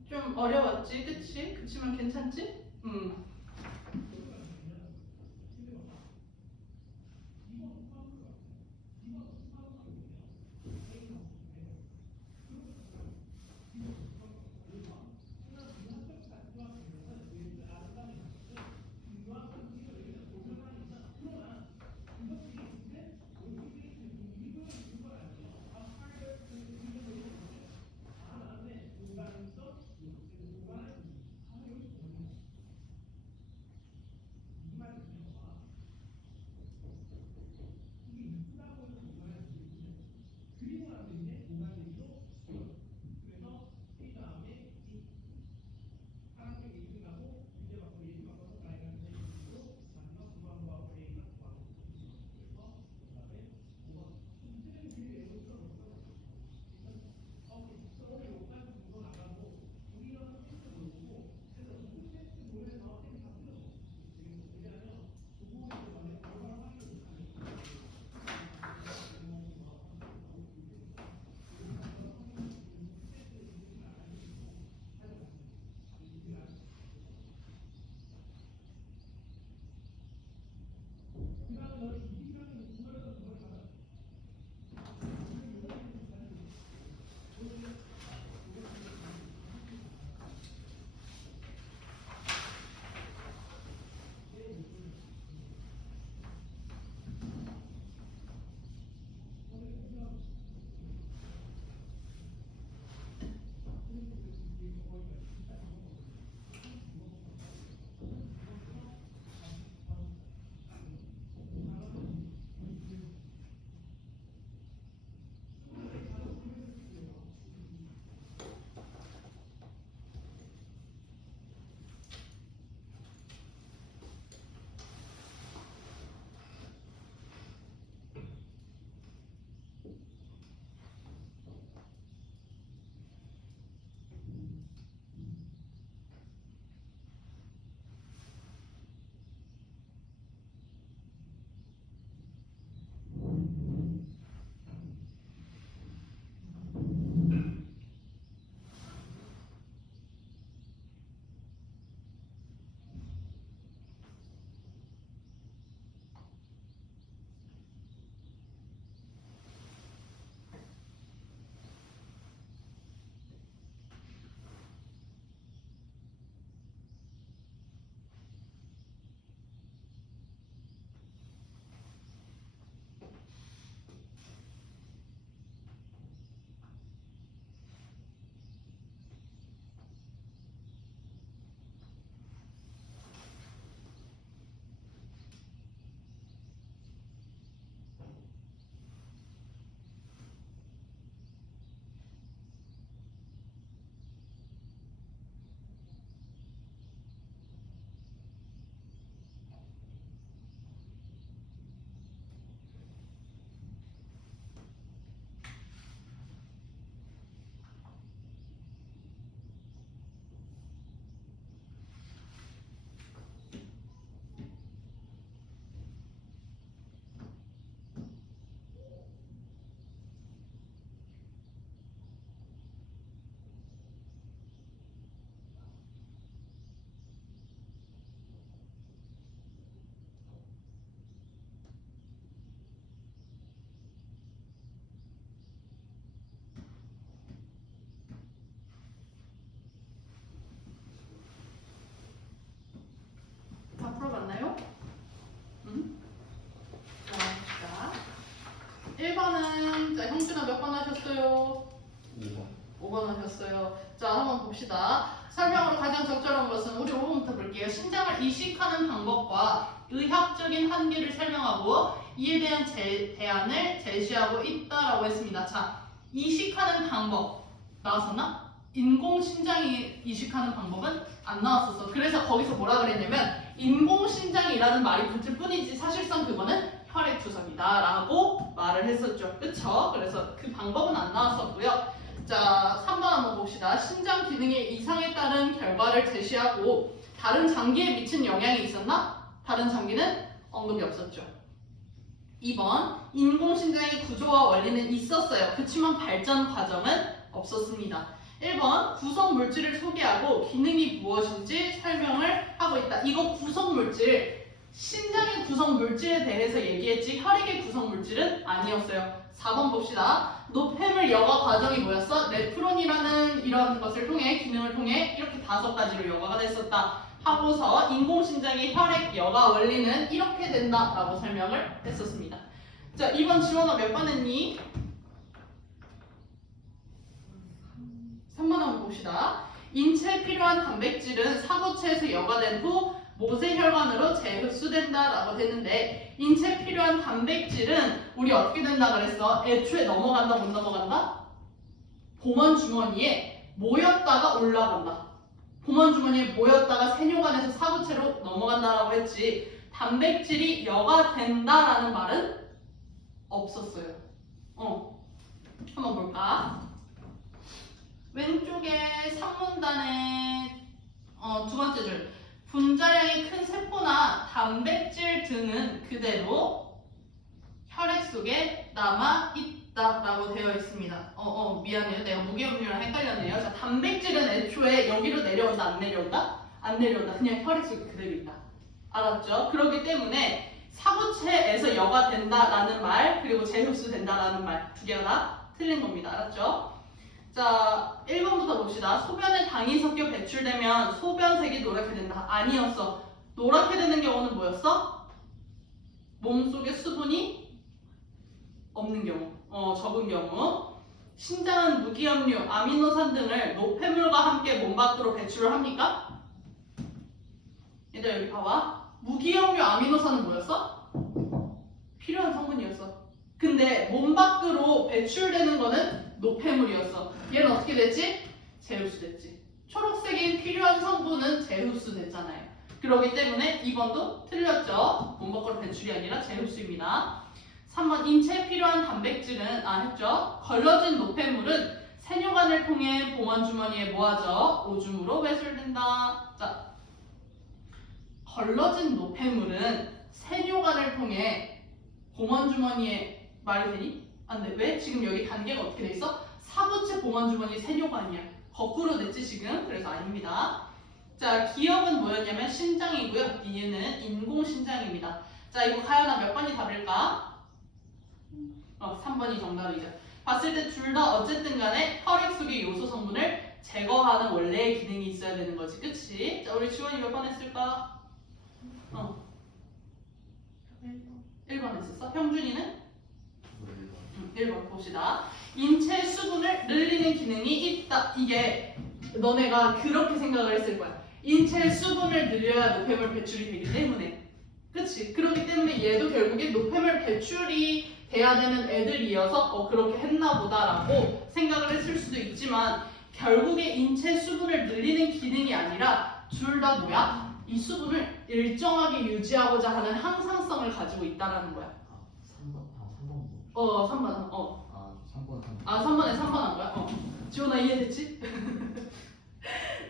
좀 어려웠지, 그치? 그치만 괜찮지? 봅시다. 설명으로 가장 적절한 것은 우리 5번부터 볼게요. 신장을 이식하는 방법과 의학적인 한계를 설명하고 이에 대한 대안을 제시하고 있다라고 했습니다. 자, 이식하는 방법 나왔었나? 인공신장이 이식하는 방법은 안 나왔었어. 그래서 거기서 뭐라 그랬냐면 인공신장이라는 말이 붙을 뿐이지 사실상 그거는 혈액투석이다 라고 말을 했었죠. 그쵸? 그래서 그 방법은 안 나왔었고요. 자, 3번 한번 봅시다. 신장 기능의 이상에 따른 결과를 제시하고 다른 장기에 미친 영향이 있었나? 다른 장기는 언급이 없었죠. 2번 인공신장의 구조와 원리는 있었어요. 그치만 발전 과정은 없었습니다. 1번 구성 물질을 소개하고 기능이 무엇인지 설명을 하고 있다. 이거 구성 물질, 신장의 구성 물질에 대해서 얘기했지 혈액의 구성 물질은 아니었어요. 4번 봅시다. 노폐물 여과 과정이 뭐였어? 네프론이라는 이런 것을 통해 기능을 통해 이렇게 5가지로 여과가 됐었다. 하고서 인공신장의 혈액 여과 원리는 이렇게 된다라고 설명을 했었습니다. 자, 2번 지원아 몇 번 했니? 3번 한번 봅시다. 인체에 필요한 단백질은 사고체에서 여과된 후 모세혈관으로 재흡수된다라고 했는데 인체에 필요한 단백질은 우리 어떻게 된다 그랬어? 애초에 넘어간다 못 넘어간다? 보먼 주머니에 모였다가 올라간다. 보먼 주머니에 모였다가 세뇨관에서 사고체로 넘어간다라고 했지 단백질이 여과된다라는 말은 없었어요. 한번 볼까? 왼쪽에 상문단의 두 번째 줄 분자량이 큰 세포나 단백질 등은 그대로 혈액 속에 남아 있다라고 되어 있습니다. 미안해요. 내가 무게음료랑 헷갈렸네요. 자, 단백질은 애초에 여기로 내려온다, 안 내려온다? 안 내려온다. 그냥 혈액 속에 그대로 있다. 알았죠? 그렇기 때문에 사고체에서 여과된다라는 말 그리고 재흡수된다라는 말 두 개가 다 틀린 겁니다. 알았죠? 자, 1번부터 봅시다. 소변에 당이 섞여 배출되면 소변색이 노랗게 된다. 아니었어. 노랗게 되는 경우는 뭐였어? 몸속에 수분이 없는 경우, 적은 경우. 신장은 무기염류, 아미노산 등을 노폐물과 함께 몸 밖으로 배출을 합니까? 얘들아 여기 봐봐. 무기염류, 아미노산은 뭐였어? 필요한 성분이었어. 근데 몸 밖으로 배출되는 거는 노폐물이었어. 얘는 어떻게 됐지? 재흡수됐지. 초록색인 필요한 성분은 재흡수됐잖아요. 그렇기 때문에 2번도 틀렸죠. 몸 밖으로 배출이 아니라 재흡수입니다. 3번 인체에 필요한 단백질은 했죠. 걸러진 노폐물은 세뇨관을 통해 봉원 주머니에 모아져 오줌으로 배출된다. 자, 걸러진 노폐물은 세뇨관을 통해 봉원 주머니에 말이 되니? 안 돼. 왜? 지금 여기 단계가 어떻게 돼 있어? 사고체 봉원 주머니 세뇨관이야. 거꾸로 됐지 지금? 그래서 아닙니다. 자, 기억은 뭐였냐면 신장이고요. 얘는 인공신장입니다. 자, 이거 가연아 몇 번이 답일까? 3번이 정답이죠. 봤을 때 둘 다 어쨌든 간에 혈액 속의 요소 성분을 제거하는 원래의 기능이 있어야 되는 거지. 그치? 자, 우리 지원이 몇 번 했을까? 1번 했었어? 형준이는? 1번 봅시다. 인체 수분을 늘리는 기능이 있다. 이게 너네가 그렇게 생각을 했을 거야. 인체 수분을 늘려야 노폐물 배출이 되기 때문에. 그치? 그렇기 때문에 얘도 결국에 노폐물 배출이 돼야 되는 애들이어서 그렇게 했나 보다라고 생각을 했을 수도 있지만 결국에 인체 수분을 늘리는 기능이 아니라 둘 다 뭐야? 이 수분을 일정하게 유지하고자 하는 항상성을 가지고 있다라는 거야. 3번. 3번. 3번에 3번 한 거야? 지원아 이해됐지?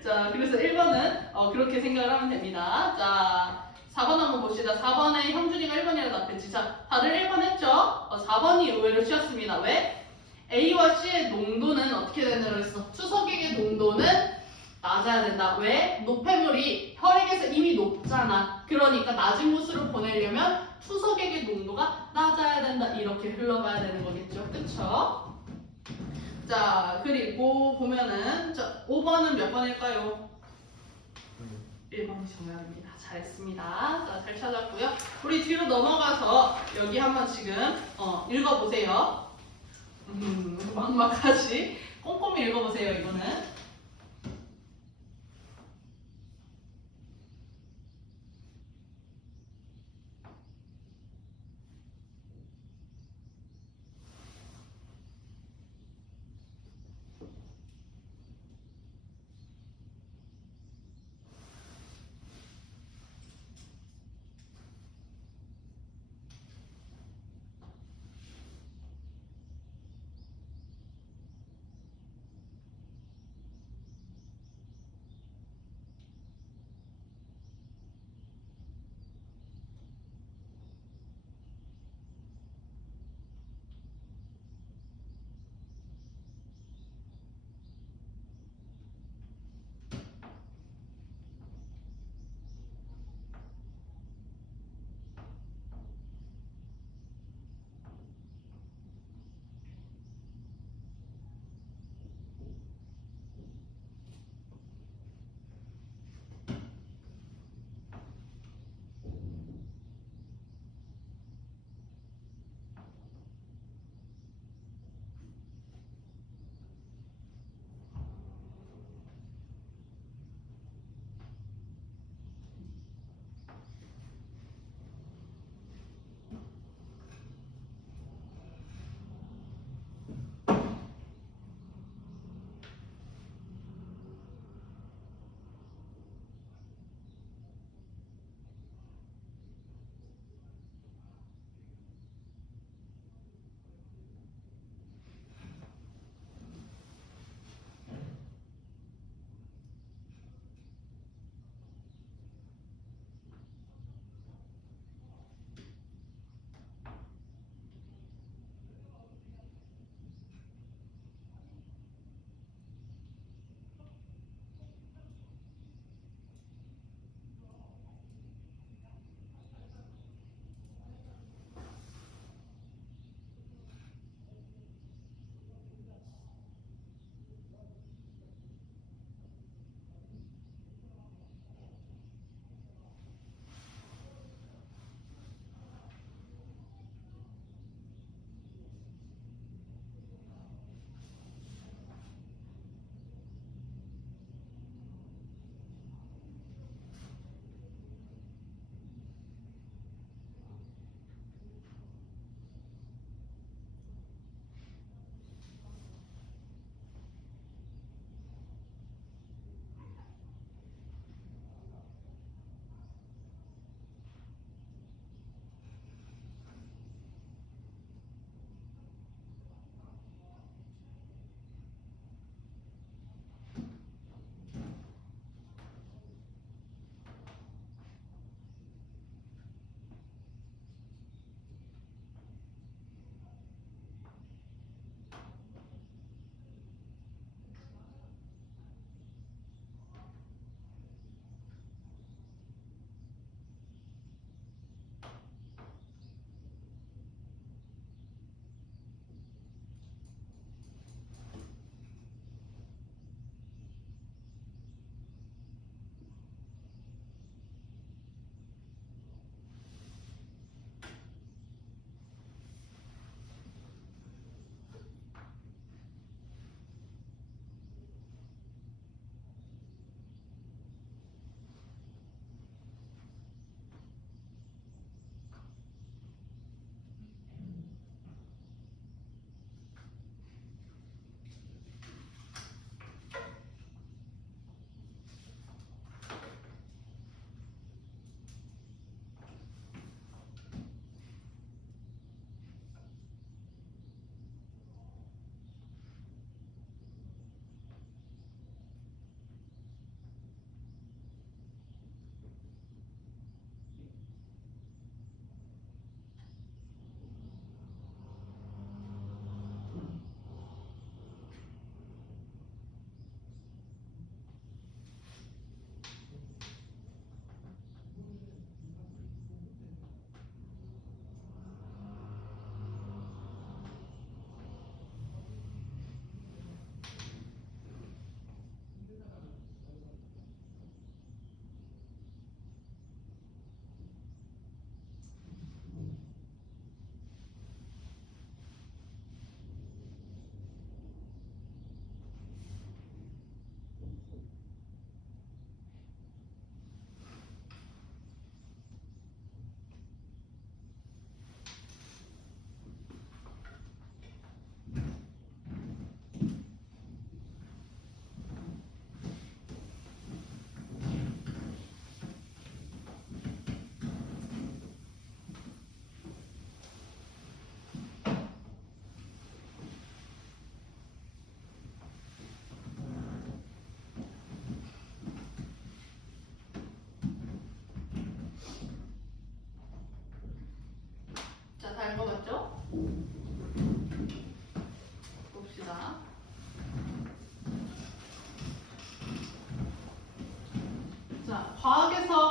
자, 그래서 1번은 그렇게 생각을 하면 됩니다. 자, 4번 한번 봅시다. 4번에 형준이가 1번이라고 답했지. 자, 다들 1번 했죠? 4번이 의외로 쉬웠습니다. 왜? A와 C의 농도는 어떻게 된다고 했어? 투석액의 농도는 낮아야 된다. 왜? 노폐물이 혈액에서 이미 높잖아. 그러니까 낮은 곳으로 보내려면 투석액의 농도가 낮아야 된다. 이렇게 흘러가야 되는 거겠죠. 그쵸? 자, 그리고 보면은 5번은 몇 번일까요? 1번이 정답입니다. 잘했습니다. 자, 잘 찾았고요. 우리 뒤로 넘어가서 여기 한번 지금 읽어보세요. 막막하지? 꼼꼼히 읽어보세요. 이거는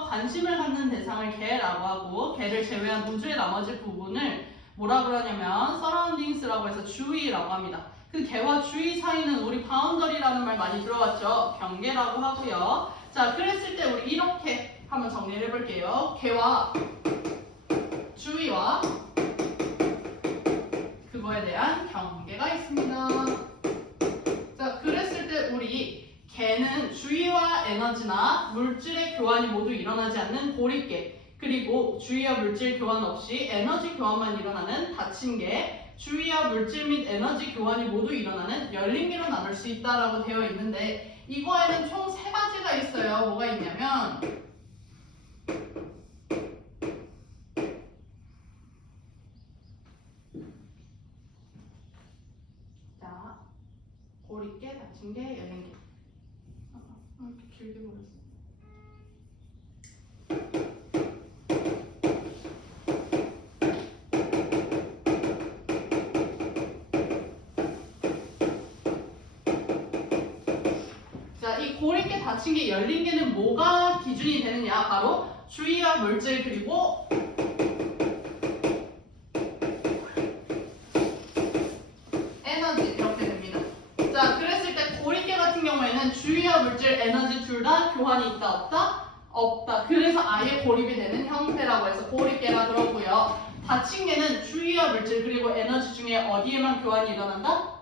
관심을 갖는 대상을 개라고 하고 개를 제외한 우주의 나머지 부분을 뭐라 그러냐면 서라운딩스라고 해서 주위라고 합니다. 그 개와 주위 사이는 우리 바운더리라는 말 많이 들어봤죠? 경계라고 하고요. 자, 그랬을 때 우리 이렇게 한번 정리를 해볼게요. 개와 주위와 그거에 대한 경계가 있습니다. 자, 그랬을 때 우리 개는 주위와 에너지나 물질의 교환이 모두 일어나지 않는 고립계, 그리고 주위와 물질 교환 없이 에너지 교환만 일어나는 닫힌 개, 주위와 물질 및 에너지 교환이 모두 일어나는 열린 개로 나눌 수 있다라고 되어 있는데, 이거에는 총 3가지가 있어요. 뭐가 있냐면 자, 고립계, 닫힌 개, 열린 개. 이렇게 길게 보였어. 자, 이 고립계, 닫힌 개, 열린 개는 뭐가 기준이 되느냐? 바로 주위와 물질 그리고 에너지 이렇게 됩니다. 자, 그랬을 때 고립계 같은 경우에는 주위와 물질, 에너지 둘 다 교환이 있다 없다? 없다. 그래서 아예 고립이 되는 형태라고 해서 고립계라 그러고요. 닫힌 개는 주위와 물질 그리고 에너지 중에 어디에만 교환이 일어난다?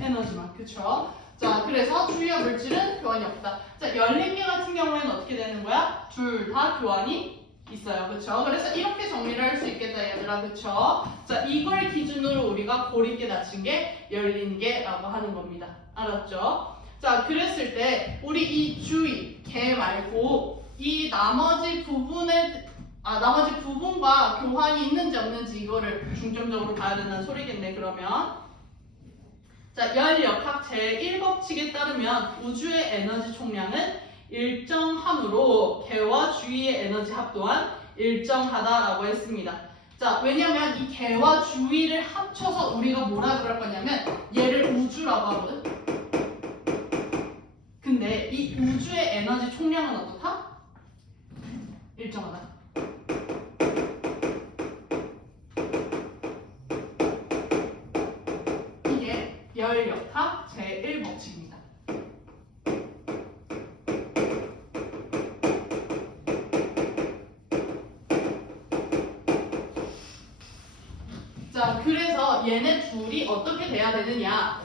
에너지만. 그쵸? 자, 그래서 주위와 물질은 교환이 없다. 자, 열린 개 같은 경우에는 어떻게 되는 거야? 둘 다 교환이 있어요. 그쵸? 그래서 이렇게 정리를 할 수 있겠다, 얘들아. 그쵸? 자, 이걸 기준으로 우리가 고립계, 닫힌 개, 열린 개라고 하는 겁니다. 알았죠? 자, 그랬을 때 우리 이 주위, 개 말고 이 나머지 부분과 교환이 있는지 없는지 이거를 중점적으로 봐야 된다는 소리겠네. 그러면 자, 열역학 제1법칙에 따르면 우주의 에너지 총량은 일정함으로 개와 주위의 에너지 합 또한 일정하다라고 했습니다. 자, 왜냐면 이 개와 주위를 합쳐서 우리가 뭐라 그럴 거냐면 얘를 우주라고 하거든. 근데 이 우주의 에너지 총량은 어떻다? 일정하다. 이게 열역학 제1법칙입니다. 자, 그래서 얘네 둘이 어떻게 돼야 되느냐?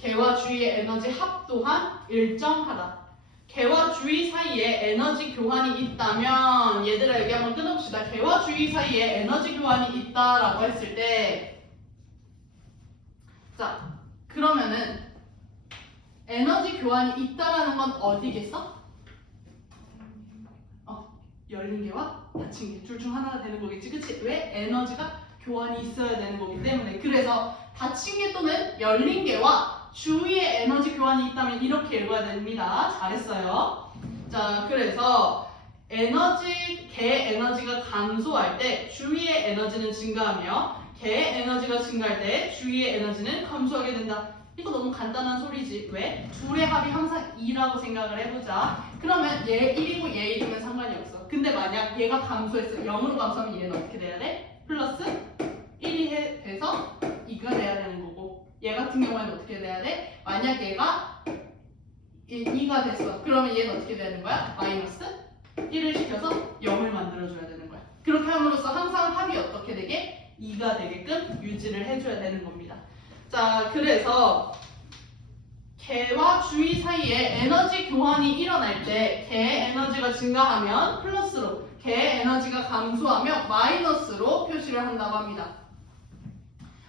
개와 주위의 에너지 합 또한 일정하다. 개와 주위 사이에 에너지 교환이 있다면, 얘들아 여기 한번 끊어봅시다. 개와 주위 사이에 에너지 교환이 있다라고 했을 때, 자, 그러면은 에너지 교환이 있다라는 건 어디겠어? 열린 개와 닫힌 개 둘 중 하나가 되는 거겠지, 그치? 왜? 에너지가 교환이 있어야 되는 거기 때문에. 그래서 닫힌 개 또는 열린 개와 주위에 에너지 교환이 있다면 이렇게 읽어야 됩니다. 잘했어요. 자, 그래서 개 에너지가 감소할 때 주위의 에너지는 증가하며 개 에너지가 증가할 때 주위의 에너지는 감소하게 된다. 이거 너무 간단한 소리지. 왜? 둘의 합이 항상 2라고 생각을 해보자. 그러면 얘 1이고 얘 1이면 상관이 없어. 근데 만약 얘가 감소했어. 0으로 감소하면 얘는 어떻게 돼야 돼? 플러스 1이 돼서 2가 돼야 되는 거고, 얘 같은 경우에는 어떻게 돼야 돼? 만약 얘가 2가 됐어. 그러면 얘는 어떻게 되는 거야? 마이너스 1을 시켜서 0을 만들어줘야 되는 거야. 그렇게 함으로써 항상 합이 어떻게 되게? 2가 되게끔 유지를 해줘야 되는 겁니다. 자, 그래서 개와 주위 사이에 에너지 교환이 일어날 때 개 에너지가 증가하면 플러스로, 개 에너지가 감소하면 마이너스로 표시를 한다고 합니다.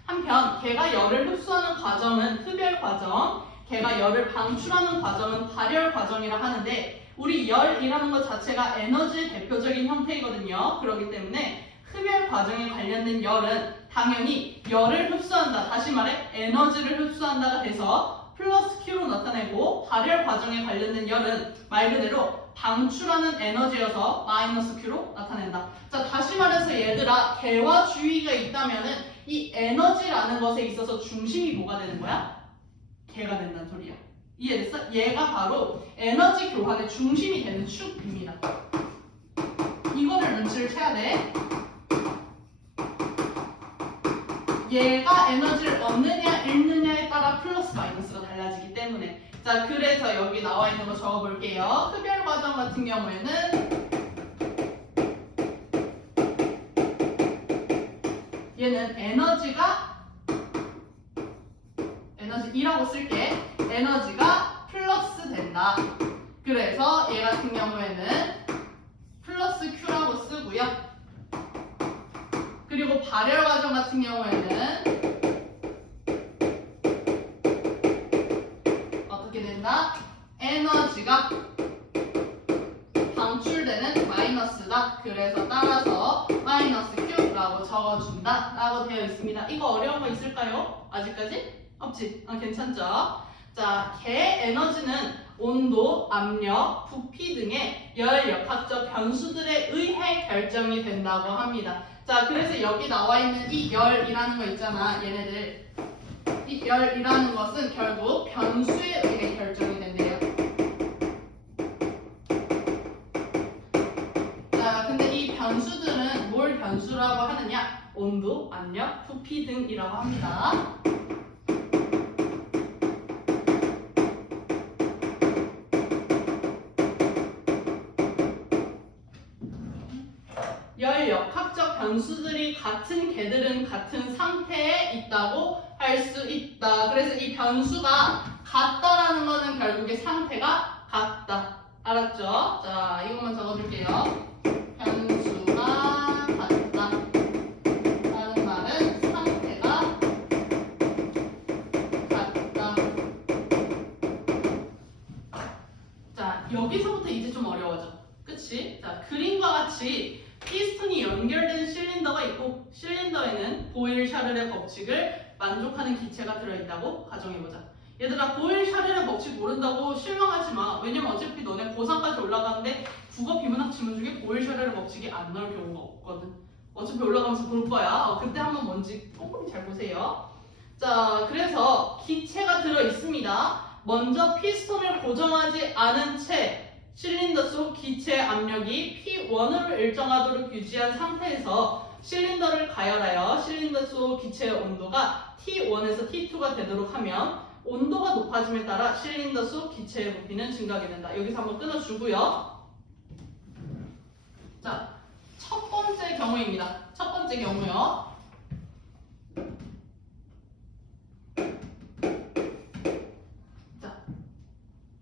한편 개가 열을 흡수하는 과정은 흡열 과정, 개가 열을 방출하는 과정은 발열 과정이라 하는데, 우리 열이라는 것 자체가 에너지의 대표적인 형태이거든요. 그렇기 때문에 흡열 과정에 관련된 열은 당연히 열을 흡수한다, 다시 말해 에너지를 흡수한다가 돼서 플러스 Q로 나타내고, 발열 과정에 관련된 열은 말 그대로 방출하는 에너지여서 마이너스 Q로 나타낸다. 자, 다시 말해서 얘들아, 개와 주위가 있다면은 이 에너지라는 것에 있어서 중심이 뭐가 되는 거야? 개가 된다는 소리야. 이해됐어? 얘가 바로 에너지 교환의 중심이 되는 축입니다. 이거를 눈치를 채야 돼. 얘가 에너지를 얻느냐 잃느냐에 따라 플러스 마이너스가 달라지기 때문에. 자, 그래서 여기 나와 있는 거 적어볼게요. 흡열 과정 같은 경우에는 얘는 에너지가 에너지 2라고 쓸게. 에너지가 플러스 된다. 그래서 얘 같은 경우에는 플러스 Q라고 쓰고요. 그리고 발열 과정 같은 경우에는 어떻게 된다? 에너지가 방출되는 마이너스다. 그래서 따라서 마이너스 Q라고 적어준다 라고 되어 있습니다. 이거 어려운 거 있을까요? 아직까지? 없지? 괜찮죠? 자, 개 에너지는 온도, 압력, 부피 등의 열 역학적 변수들에 의해 결정이 된다고 합니다. 자, 그래서 여기 나와 있는 이 열이라는 거 있잖아. 얘네들. 이 열이라는 것은 결국 변수에 의해 결정이 된대요. 자, 근데 이 변수들은 뭘 변수라고 하느냐? 온도, 압력, 부피 등이라고 합니다. 열 역학적 변수들이 같은 개들은 같은 상태에 있다고 할 수 있다. 그래서 이 변수가 같다라는 거는 결국에 상태가 같다. 알았죠? 자, 이것만 적어줄게요. 변수가 같다. 라는 말은 상태가 같다. 자, 여기서부터 이제 좀 어려워져. 그치? 자, 그림과 같이 피스톤이 연결된 실린더가 있고 실린더에는 보일-샤를의 법칙을 만족하는 기체가 들어있다고 가정해보자. 얘들아, 보일-샤를의 법칙 모른다고 실망하지 마. 왜냐면 어차피 너네 고3까지 올라가는데 국어 비문학 지문 중에 보일-샤를의 법칙이 안 나올 경우가 없거든. 어차피 올라가면서 볼 거야. 그때 한번 뭔지 꼼꼼히 잘 보세요. 자, 그래서 기체가 들어있습니다. 먼저 피스톤을 고정하지 않은 채 실린더 속 기체 압력이 P1을 일정하도록 유지한 상태에서 실린더를 가열하여 실린더 속 기체의 온도가 T1에서 T2가 되도록 하면 온도가 높아짐에 따라 실린더 속 기체의 부피는 증가하게 된다. 여기서 한번 끊어주고요. 자, 첫 번째 경우입니다. 첫 번째 경우요.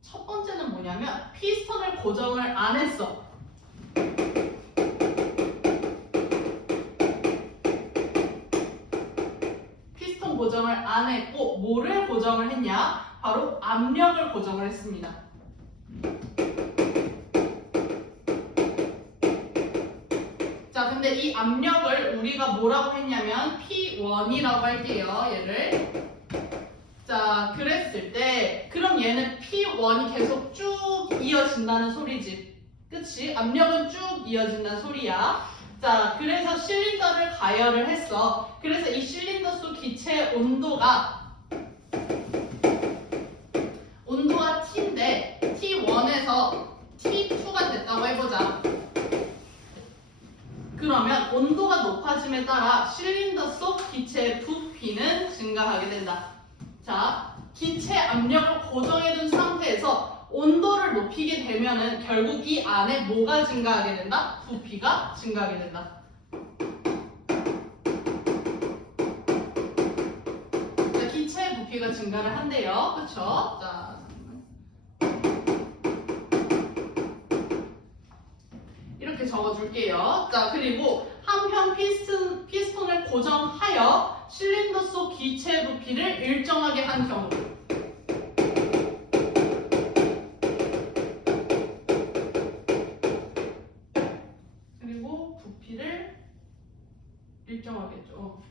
첫 번째는 뭐냐면 피스톤을 고정을 안 했어. 피스톤 고정을 안 했고 뭐를 고정을 했냐? 바로 압력을 고정을 했습니다. 자, 근데 이 압력을 우리가 뭐라고 했냐면 P1이라고 할게요. 얘를. 자, 그랬을 때 그럼 얘는 P1이 계속 쭉 이어진다는 소리지. 그치? 압력은 쭉 이어진다는 소리야. 자, 그래서 실린더를 가열을 했어. 그래서 이 실린더 속 기체의 온도가 T인데 T1에서 T2가 됐다고 해보자. 그러면 온도가 높아짐에 따라 실린더 속 기체의 부피는 증가하게 된다. 자, 기체 압력을 고정해둔 상태에서 온도를 높이게 되면은 결국 이 안에 뭐가 증가하게 된다? 부피가 증가하게 된다. 자, 기체의 부피가 증가를 한대요. 그쵸? 자, 이렇게 적어줄게요. 자, 그리고 한편 피스톤을 고정하여 실린더 속 기체 부피를 일정하게 한 경우. 그리고 부피를 일정하겠죠.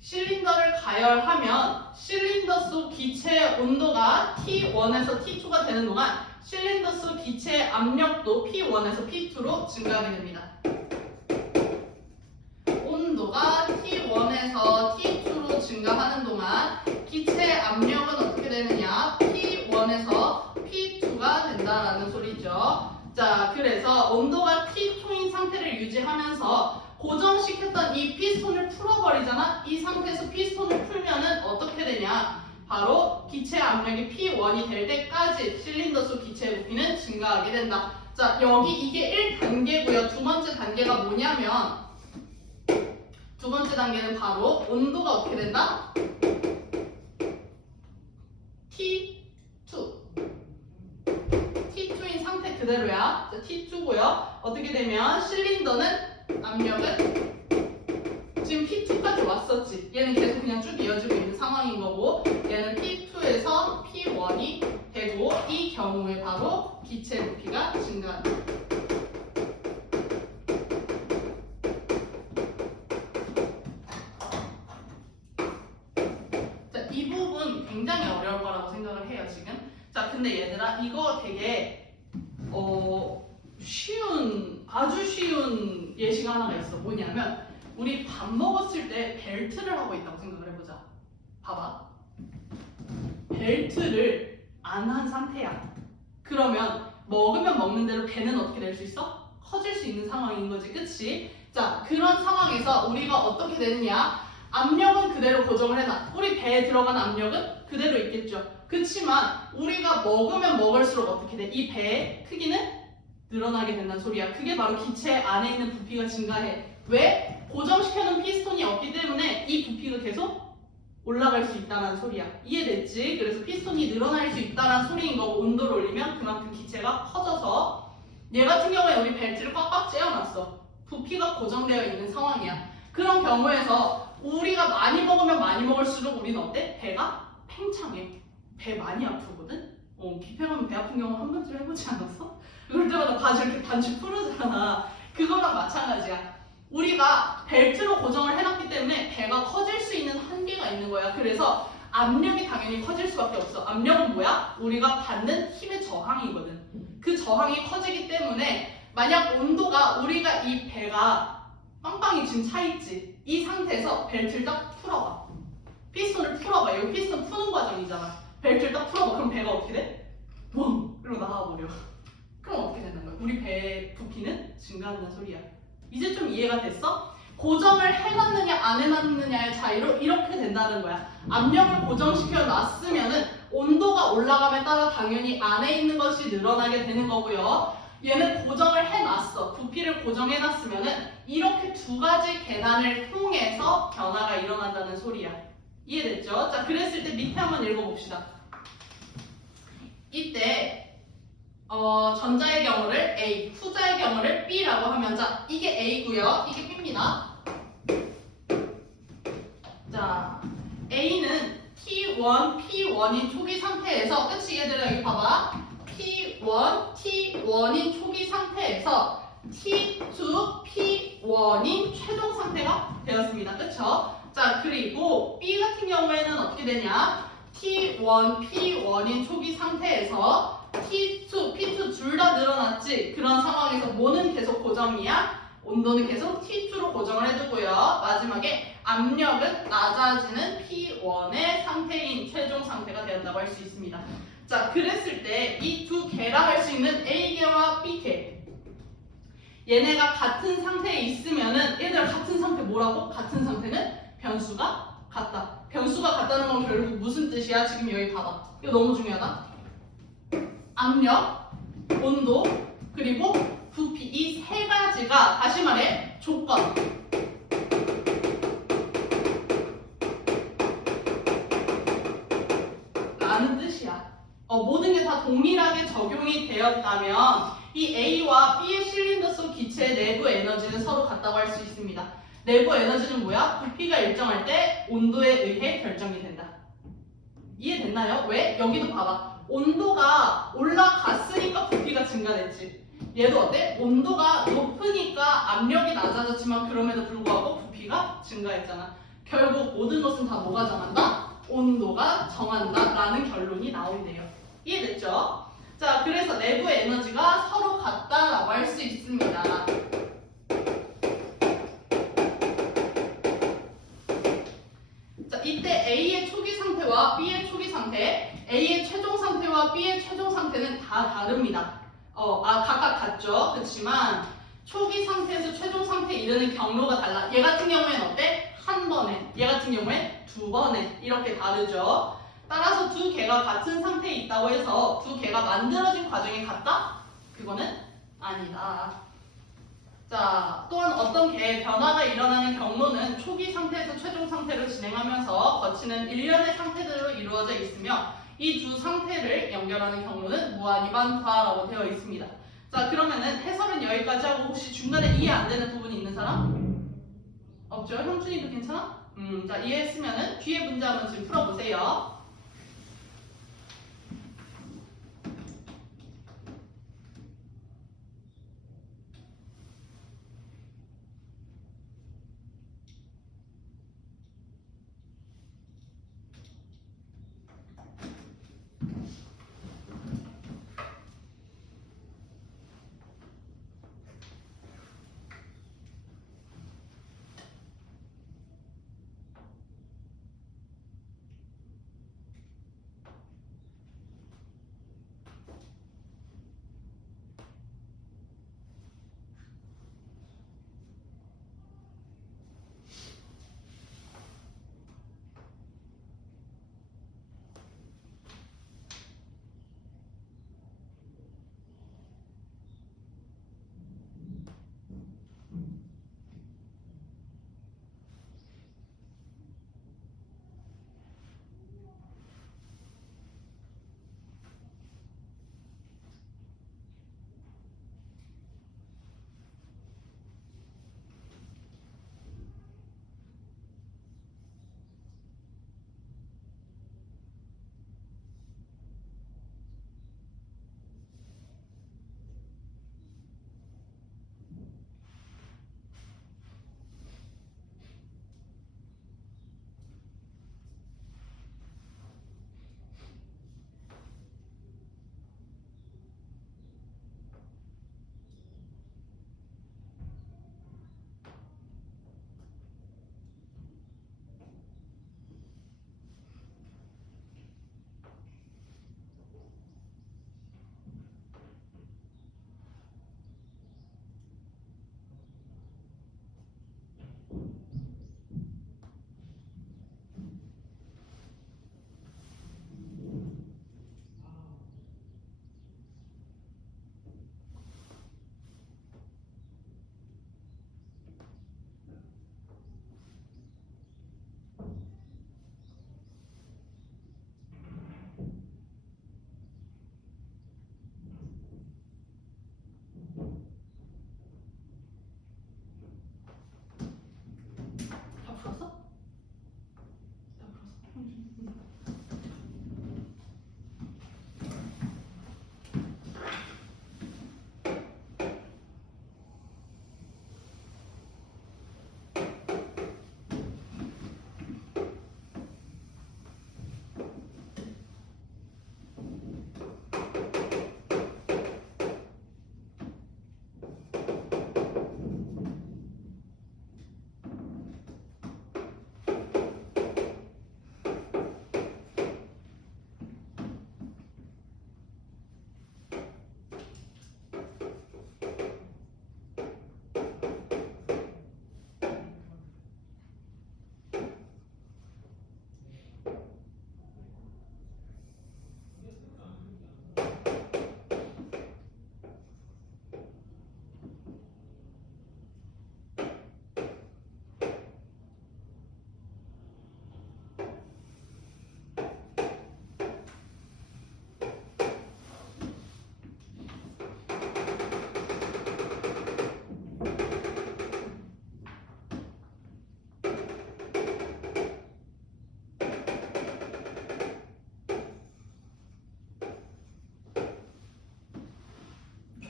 실린더를 가열하면 실린더 속 기체의 온도가 T1에서 T2가 되는 동안 실린더 속 기체의 압력도 P1에서 P2로 증가하게 됩니다. 온도가 T1에서 T1에서 T2로 증가하는 동안 기체 압력은 어떻게 되느냐? P1에서 P2가 된다라는 소리죠. 자, 그래서 온도가 T2인 상태를 유지하면서 고정시켰던 이 피스톤을 풀어버리잖아? 이 상태에서 피스톤을 풀면은 어떻게 되냐? 바로 기체 압력이 P1이 될 때까지 실린더 속 기체의 부피는 증가하게 된다. 자, 여기 이게 1단계고요. 두 번째 단계가 뭐냐면 두 번째 단계는 바로 온도가 어떻게 된다? T2. T2인 상태 그대로야. 자, T2고요. 어떻게 되면 실린더는 압력은 지금 P2까지 왔었지. 얘는 계속 그냥 쭉 이어지고 있는 상황인 거고 얘는 P2에서 P1이 되고 이 경우에 바로 기체 부피가 증가한다. 자, 이 부분 굉장히 어려울 거라고 생각을 해요, 지금. 자, 근데 얘들아 이거 되게 아주 쉬운 예시가 하나가 있어. 뭐냐면 우리 밥 먹었을 때 벨트를 하고 있다고 생각을 해보자. 봐봐. 벨트를 안 한 상태야. 그러면 먹으면 먹는 대로 배는 어떻게 될 수 있어? 커질 수 있는 상황인 거지, 그치? 자, 그런 상황에서 우리가 어떻게 되느냐? 압력은 그대로 고정을 해놔. 우리 배에 들어간 압력은 그대로 있겠죠. 그치만 우리가 먹으면 먹을수록 어떻게 돼? 이 배의 크기는 늘어나게 된다는 소리야. 그게 바로 기체 안에 있는 부피가 증가해. 왜? 고정시켜놓은 피스톤이 없기 때문에 이 부피가 계속 올라갈 수 있다는 소리야. 이해됐지? 그래서 피스톤이 늘어날 수 있다는 소리인 거고 온도를 올리면 그만큼 기체가 커져서 얘 같은 경우에 우리 벨트를 꽉꽉 째어놨어. 부피가 고정되어 있는 상황이야. 그런 경우에서 우리가 많이 먹으면 많이 먹을수록 우리는 어때? 배가 팽창해. 배 많이 아프거든? 기팽하면 배 아픈 경우 한 번쯤 해보지 않았어? 그럴 때마다 바지 이렇게 반씩 풀어주잖아. 그거랑 마찬가지야. 우리가 벨트로 고정을 해놨기 때문에 배가 커질 수 있는 한계가 있는 거야. 그래서 압력이 당연히 커질 수밖에 없어. 압력은 뭐야? 우리가 받는 힘의 저항이거든. 그 저항이 커지기 때문에 만약 온도가 우리가 이 배가 빵빵히 지금 차있지. 이 상태에서 벨트를 딱 풀어봐. 피스톤을 풀어봐. 여기 피스톤 푸는 과정이잖아. 벨트를 딱 풀어봐. 그럼 배가 어떻게 돼? 붕! 이러고 나가버려. 그럼 어떻게 된다는 거야? 우리 배의 부피는 증가한다는 소리야. 이제 좀 이해가 됐어? 고정을 해놨느냐 안 해놨느냐의 차이로 이렇게 된다는 거야. 압력을 고정시켜 놨으면은 온도가 올라감에 따라 당연히 안에 있는 것이 늘어나게 되는 거고요. 얘는 고정을 해놨어. 부피를 고정해놨으면은 이렇게 두 가지 계단을 통해서 변화가 일어난다는 소리야. 이해됐죠? 자, 그랬을 때 밑에 한번 읽어봅시다. 이때 전자의 경우를 A, 후자의 경우를 B라고 하면 자, 이게 A고요. 이게 B입니다. 자, A는 T1, P1인 초기 상태에서 그치 얘들아 여기 봐봐. P1, T1인 초기 상태에서 T2, P1인 최종 상태가 되었습니다. 그쵸? 자, 그리고 B 같은 경우에는 어떻게 되냐? T1, P1인 초기 상태에서 T2, P2 둘 다 늘어났지? 그런 상황에서 뭐는 계속 고정이야? 온도는 계속 T2로 고정을 해두고요. 마지막에 압력은 낮아지는 P1의 상태인 최종 상태가 되었다고 할 수 있습니다. 자, 그랬을 때 이 두 개라 할 수 있는 A계와 B계 얘네가 같은 상태에 있으면은 얘들 같은 상태 뭐라고? 같은 상태는 변수가 같다. 변수가 같다는 건 결국 무슨 뜻이야? 지금 여기 봐봐. 이거 너무 중요하다. 압력, 온도, 그리고 부피 이 세 가지가 다시 말해 조건. 라는 뜻이야. 모든 게 다 동일하게 적용이 되었다면 이 A와 B의 실린더 속 기체의 내부 에너지는 서로 같다고 할 수 있습니다. 내부 에너지는 뭐야? 부피가 일정할 때 온도에 의해 결정이 된다. 이해됐나요? 왜? 여기도 봐봐. 온도가 올라갔으니까 부피가 증가됐지. 얘도 어때? 온도가 높으니까 압력이 낮아졌지만 그럼에도 불구하고 부피가 증가했잖아. 결국 모든 것은 다 뭐가 정한다? 온도가 정한다 라는 결론이 나오네요. 이해됐죠? 자, 그래서 내부 에너지가 서로 같다라고 할 수 있습니다. 상태, A의 최종 상태와 B의 최종 상태는 다 다릅니다. 각각 같죠. 그렇지만 초기 상태에서 최종 상태에 이르는 경로가 달라. 얘 같은 경우에는 어때? 한 번에, 얘 같은 경우엔 두 번에 이렇게 다르죠. 따라서 두 개가 같은 상태에 있다고 해서 두 개가 만들어진 과정이 같다? 그거는 아니다. 자, 또한 어떤 개의 변화가 일어나는 경로는 초기 상태에서 최종 상태를 진행하면서 거치는 일련의 상태들로 이루어져 있으며 이 두 상태를 연결하는 경로는 무한이반화라고 되어 있습니다. 자, 그러면은 해설은 여기까지 하고 혹시 중간에 이해 안 되는 부분이 있는 사람? 없죠? 형준이도 괜찮아? 자, 이해했으면은 뒤에 문제 한번 지금 풀어보세요. 다 풀었어? 다 풀었어?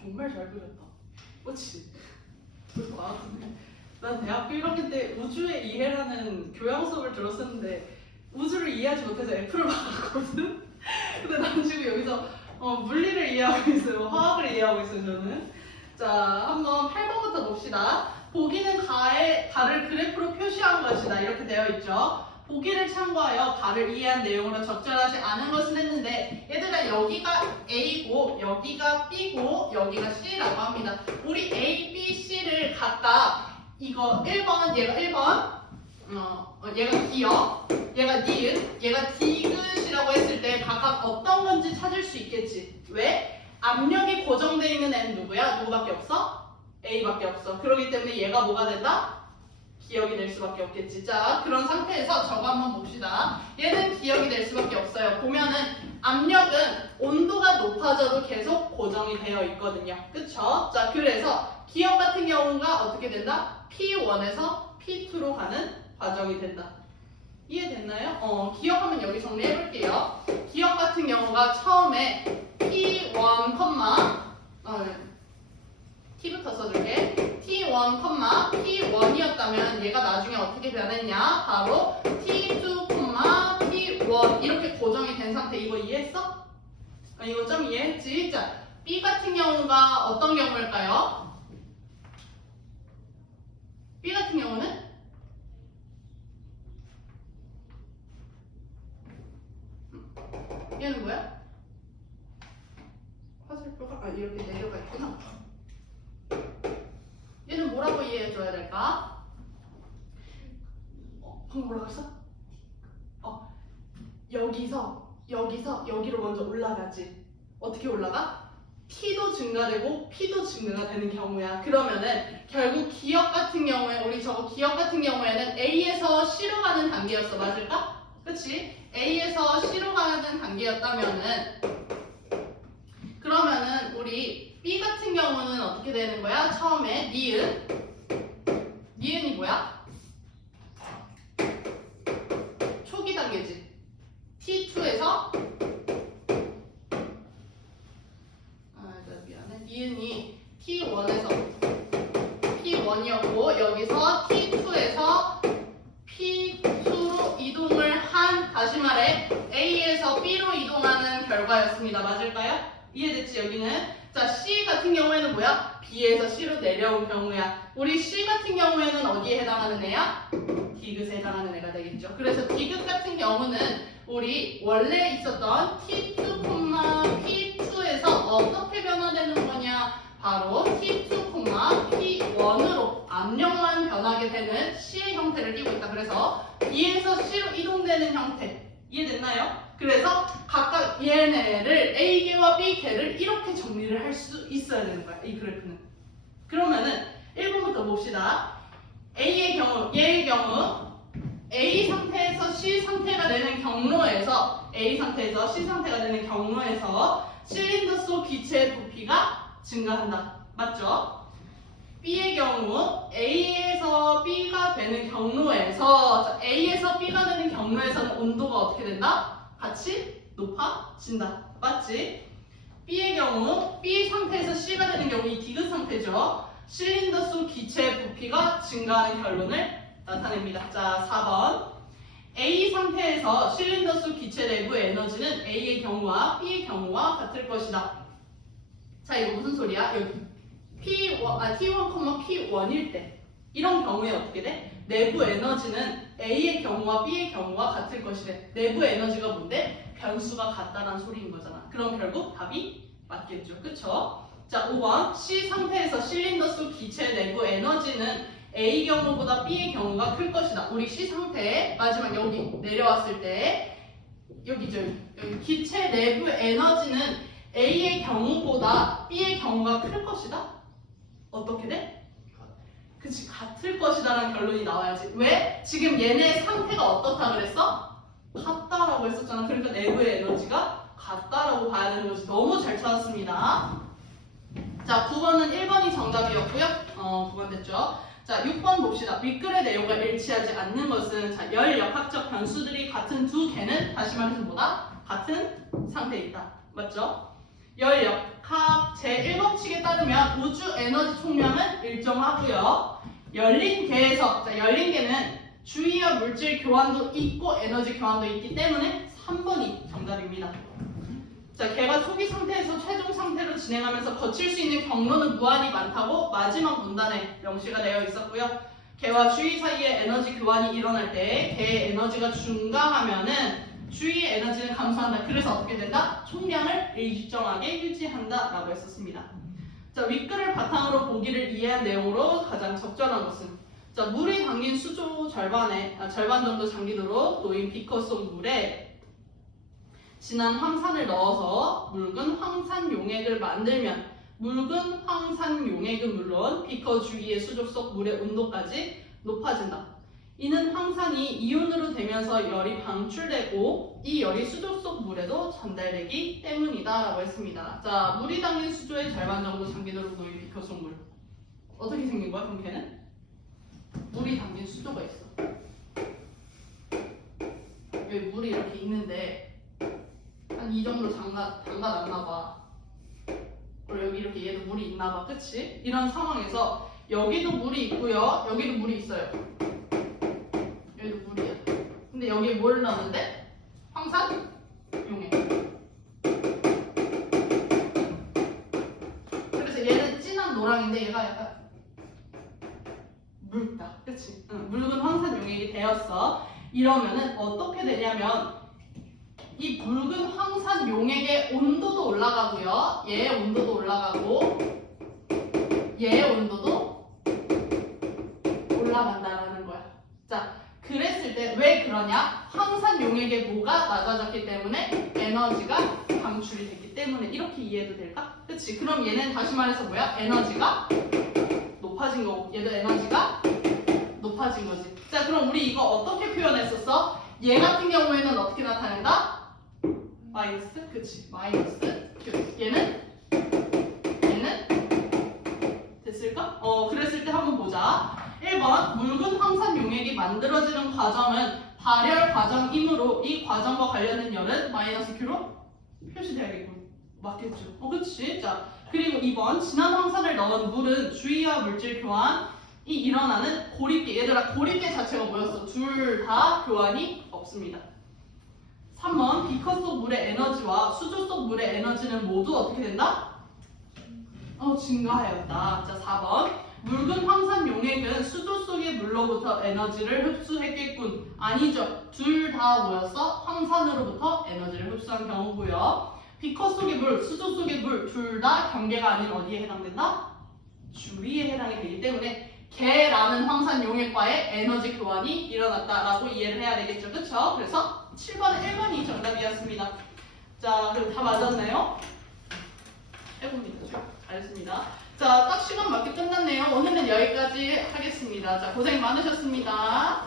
정말 잘 그렸다. 그렇지? 난 대학교 1학년 때 우주의 이해라는 교양 수업을 들었었는데 우주를 이해하지 못해서 F를 받았거든? 근데 난 지금 여기서 물리를 이해하고 있어요. 화학을 이해하고 있어요, 저는. 자, 한번 8번부터 봅시다. 보기는 가를 그래프로 표시한 것이다. 이렇게 되어 있죠. 보기를 참고하여 가를 이해한 내용으로 적절하지 않은 것은 했는데 얘들아 여기가 A고 여기가 B고 여기가 C라고 합니다. 우리 A, B, C를 각각 이거 1번 얘가 1번 얘가 기역, 얘가 니은, 얘가 디귿이라고 했을 때 각각 어떤 건지 찾을 수 있겠지. 왜? 압력이 고정되어 있는 애는 누구야? 누구밖에 없어? A밖에 없어. 그렇기 때문에 얘가 뭐가 된다? 기역이 될 수밖에 없겠지. 자, 그런 상태에서 저거 한번 봅시다. 얘는 기역이 될 수밖에 없어요. 보면은 압력은 온도가 높아져도 계속 고정이 되어 있거든요. 그쵸? 자, 그래서 기역 같은 경우가 어떻게 된다? P1에서 P2로 가는 과정이 된다. 이해됐나요? 기억하면 여기 정리해볼게요. 기억 같은 경우가 처음에 T1, T부터 써줄게. T1, P1이었다면 얘가 나중에 어떻게 변했냐? 바로 T2, P1 이렇게 고정이 된 상태. 이거 이해했어? 이거 좀 이해했지? 자, B 같은 경우가 어떤 경우일까요? B 같은 경우는 얘는 뭐야? 화살표가 이렇게 내려가 있구나. 얘는 뭐라고 이해해줘야 될까? 방금 뭐라고 했어? 여기서 여기로 먼저 올라가지. 어떻게 올라가? T도 증가되고 P도 증가가 되는 경우야. 그러면은 결국 기역 같은 경우에 우리 저거 기역 같은 경우에는 A에서 C로 가는 단계였어. 맞을까? 그치? A에서 C로 가는 단계였다면은 그러면은 우리 B 같은 경우는 어떻게 되는 거야? 처음에 니은이 뭐야? 초기 단계지. T2에서 미안해. 니은이 T1에서 P1이었고 여기서 T2에서 P2로 이동을 한 다시 말해 A에서 B로 이동하는 결과였습니다. 맞을까요? 이해됐지 여기는? 자, C 같은 경우에는 뭐야? B에서 C로 내려온 경우야. 우리 C 같은 경우에는 어디에 해당하는 애야? 디귿에 해당하는 애가 되겠죠. 그래서 디귿 같은 경우는 우리 원래 있었던 T2, P2에서 어떻게 변화되는 거냐? 바로 T2, P1으로 압력만 변하게 되는 C의 형태를 띠고 있다. 그래서 B에서 C로 이동되는 형태. 이해됐나요? 그래서 각각 얘네를 A계와 B계를 이렇게 정리를 할 수 있어야 되는 거야. 이 그래프는. 그러면은 1번부터 봅시다. 얘의 경우 A 상태에서 C 상태가 되는 경로에서 A 상태에서 C 상태가 되는 경로에서 실린더 속 기체의 부피가 증가한다. 맞죠? B의 경우 A에서 B가 되는 경로에서 A에서 B가 되는 경로에서는 온도가 어떻게 된다? 같이 높아진다. 맞지? B의 경우 B 상태에서 C가 되는 경우 이 디귿 상태죠. 실린더 속 기체의 부피가 증가하는 결론을 나타냅니다. 자, 4번. A 상태에서 실린더 속 기체 내부 에너지는 A의 경우와 B의 경우와 같을 것이다. 자, 이거 무슨 소리야? 여기 T1, P1일 때 이런 경우에 어떻게 돼? 내부 에너지는 A의 경우와 B의 경우와 같을 것이래. 내부 에너지가 뭔데? 변수가 같다는 소리인 거잖아. 그럼 결국 답이 맞겠죠. 그쵸? 자, 5번. C 상태에서 실린더 속 기체 내부 에너지는 A 경우보다 B의 경우가 클 것이다. 우리 C 상태에 마지막 여기 내려왔을 때 여기죠. 여기 기체 내부 에너지는 A의 경우보다 B의 경우가 클 것이다. 어떻게 돼? 그치, 같을 것이다라는 결론이 나와야지. 왜? 지금 얘네 상태가 어떻다 그랬어? 같다라고 했었잖아. 그러니까 내부의 에너지가 같다라고 봐야 되는 거지. 너무 잘 찾았습니다. 자, 9번은 1번이 정답이었고요. 9번 됐죠. 자, 6번 봅시다. 윗글의 내용과 일치하지 않는 것은 자, 열 역학적 변수들이 같은 두 개는 다시 말해서 뭐다? 같은 상태에 있다. 맞죠? 열 역학 제1법칙에 따르면 우주 에너지 총량은 일정하고요. 열린 개에서 열린 개는 주위와 물질 교환도 있고 에너지 교환도 있기 때문에 3번이 정답입니다. 자, 개가 초기 상태에서 최종 상태로 진행하면서 거칠 수 있는 경로는 무한히 많다고 마지막 문단에 명시가 되어 있었고요. 개와 주위 사이에 에너지 교환이 일어날 때 개의 에너지가 증가하면은 주위의 에너지는 감소한다. 그래서 어떻게 된다? 총량을 일정하게 유지한다 라고 했었습니다. 자, 윗글을 바탕으로 보기를 이해한 내용으로 가장 적절한 것은 자, 물이 담긴 수조 절반 정도 장기도로 놓인 비커 속 물에 진한 황산을 넣어서 묽은 황산 용액을 만들면 묽은 황산 용액은 물론 비커 주위의 수조 속 물의 온도까지 높아진다. 이는 황산이 이온으로 되면서 열이 방출되고 이 열이 수조 속 물에도 전달되기 때문이다 라고 했습니다. 자, 물이 담긴 수조의 절반 정도 장기도로 놓인 비커 속 물. 어떻게 생긴 거야, 그럼 걔는? 물이 담긴 수조가 있어. 여기 물이 이렇게 있는데 한 이 정도 담가놨나 봐. 그리고 여기 이렇게 얘도 물이 있나 봐. 그치? 이런 상황에서 여기도 물이 있고요. 여기도 물이 있어요. 여기도 물이야. 근데 여기에 뭘 넣었는데? 황산 용액. 그래서 얘는 진한 노랑인데 얘가 약간 묽다. 그치? 응, 묽은 황산 용액이 되었어. 이러면은 어떻게 되냐면 이 묽은 황산 용액의 온도도 올라가고요. 얘의 온도도 올라가고 얘의 온도도 올라간다라는 거야. 자, 그랬을 때 왜 그러냐? 황산 용액의 뭐가 낮아졌기 때문에 에너지가 방출이 됐기 때문에 이렇게 이해해도 될까? 그치? 그럼 얘는 다시 말해서 뭐야? 에너지가 높아진 거고 얘도 에너지가 높아진 거지. 자, 그럼 우리 이거 어떻게 표현했었어? 얘 같은 경우에는 어떻게 나타낸다? 마이너스? 그치? 마이너스 Q. 얘는 됐을까? 그랬을 때 한번 보자. 1번 묽은 황산 용액이 만들어지는 과정은 발열 과정이므로 이 과정과 관련된 열은 마이너스 Q로 표시돼야겠군. 맞겠죠? 그치? 자, 그리고 2번 진한 황산을 넣은 물은 주위와 물질 교환이 일어나는 고립계. 얘들아, 고립계 자체가 뭐였어? 둘 다 교환이 없습니다. 3번 비커 속 물의 에너지와 수조 속 물의 에너지는 모두 어떻게 된다? 증가하였다. 자, 4번 묽은 황산 용액은 수조 속의 물로부터 에너지를 흡수했겠군. 아니죠. 둘 다 뭐였어? 황산으로부터 에너지를 흡수한 경우고요. 비커 속의 물, 수조 속의 물 둘 다 경계가 아닌 어디에 해당된다? 주위에 해당이 되기 때문에 개라는 황산 용액과의 에너지 교환이 일어났다라고 이해를 해야 되겠죠. 그쵸? 그래서 7번은 1번이 정답이었습니다. 자, 그럼 다 맞았나요? 해봅니다. 잘했습니다. 자, 딱 시간 맞게 끝났네요. 오늘은 여기까지 하겠습니다. 자, 고생 많으셨습니다.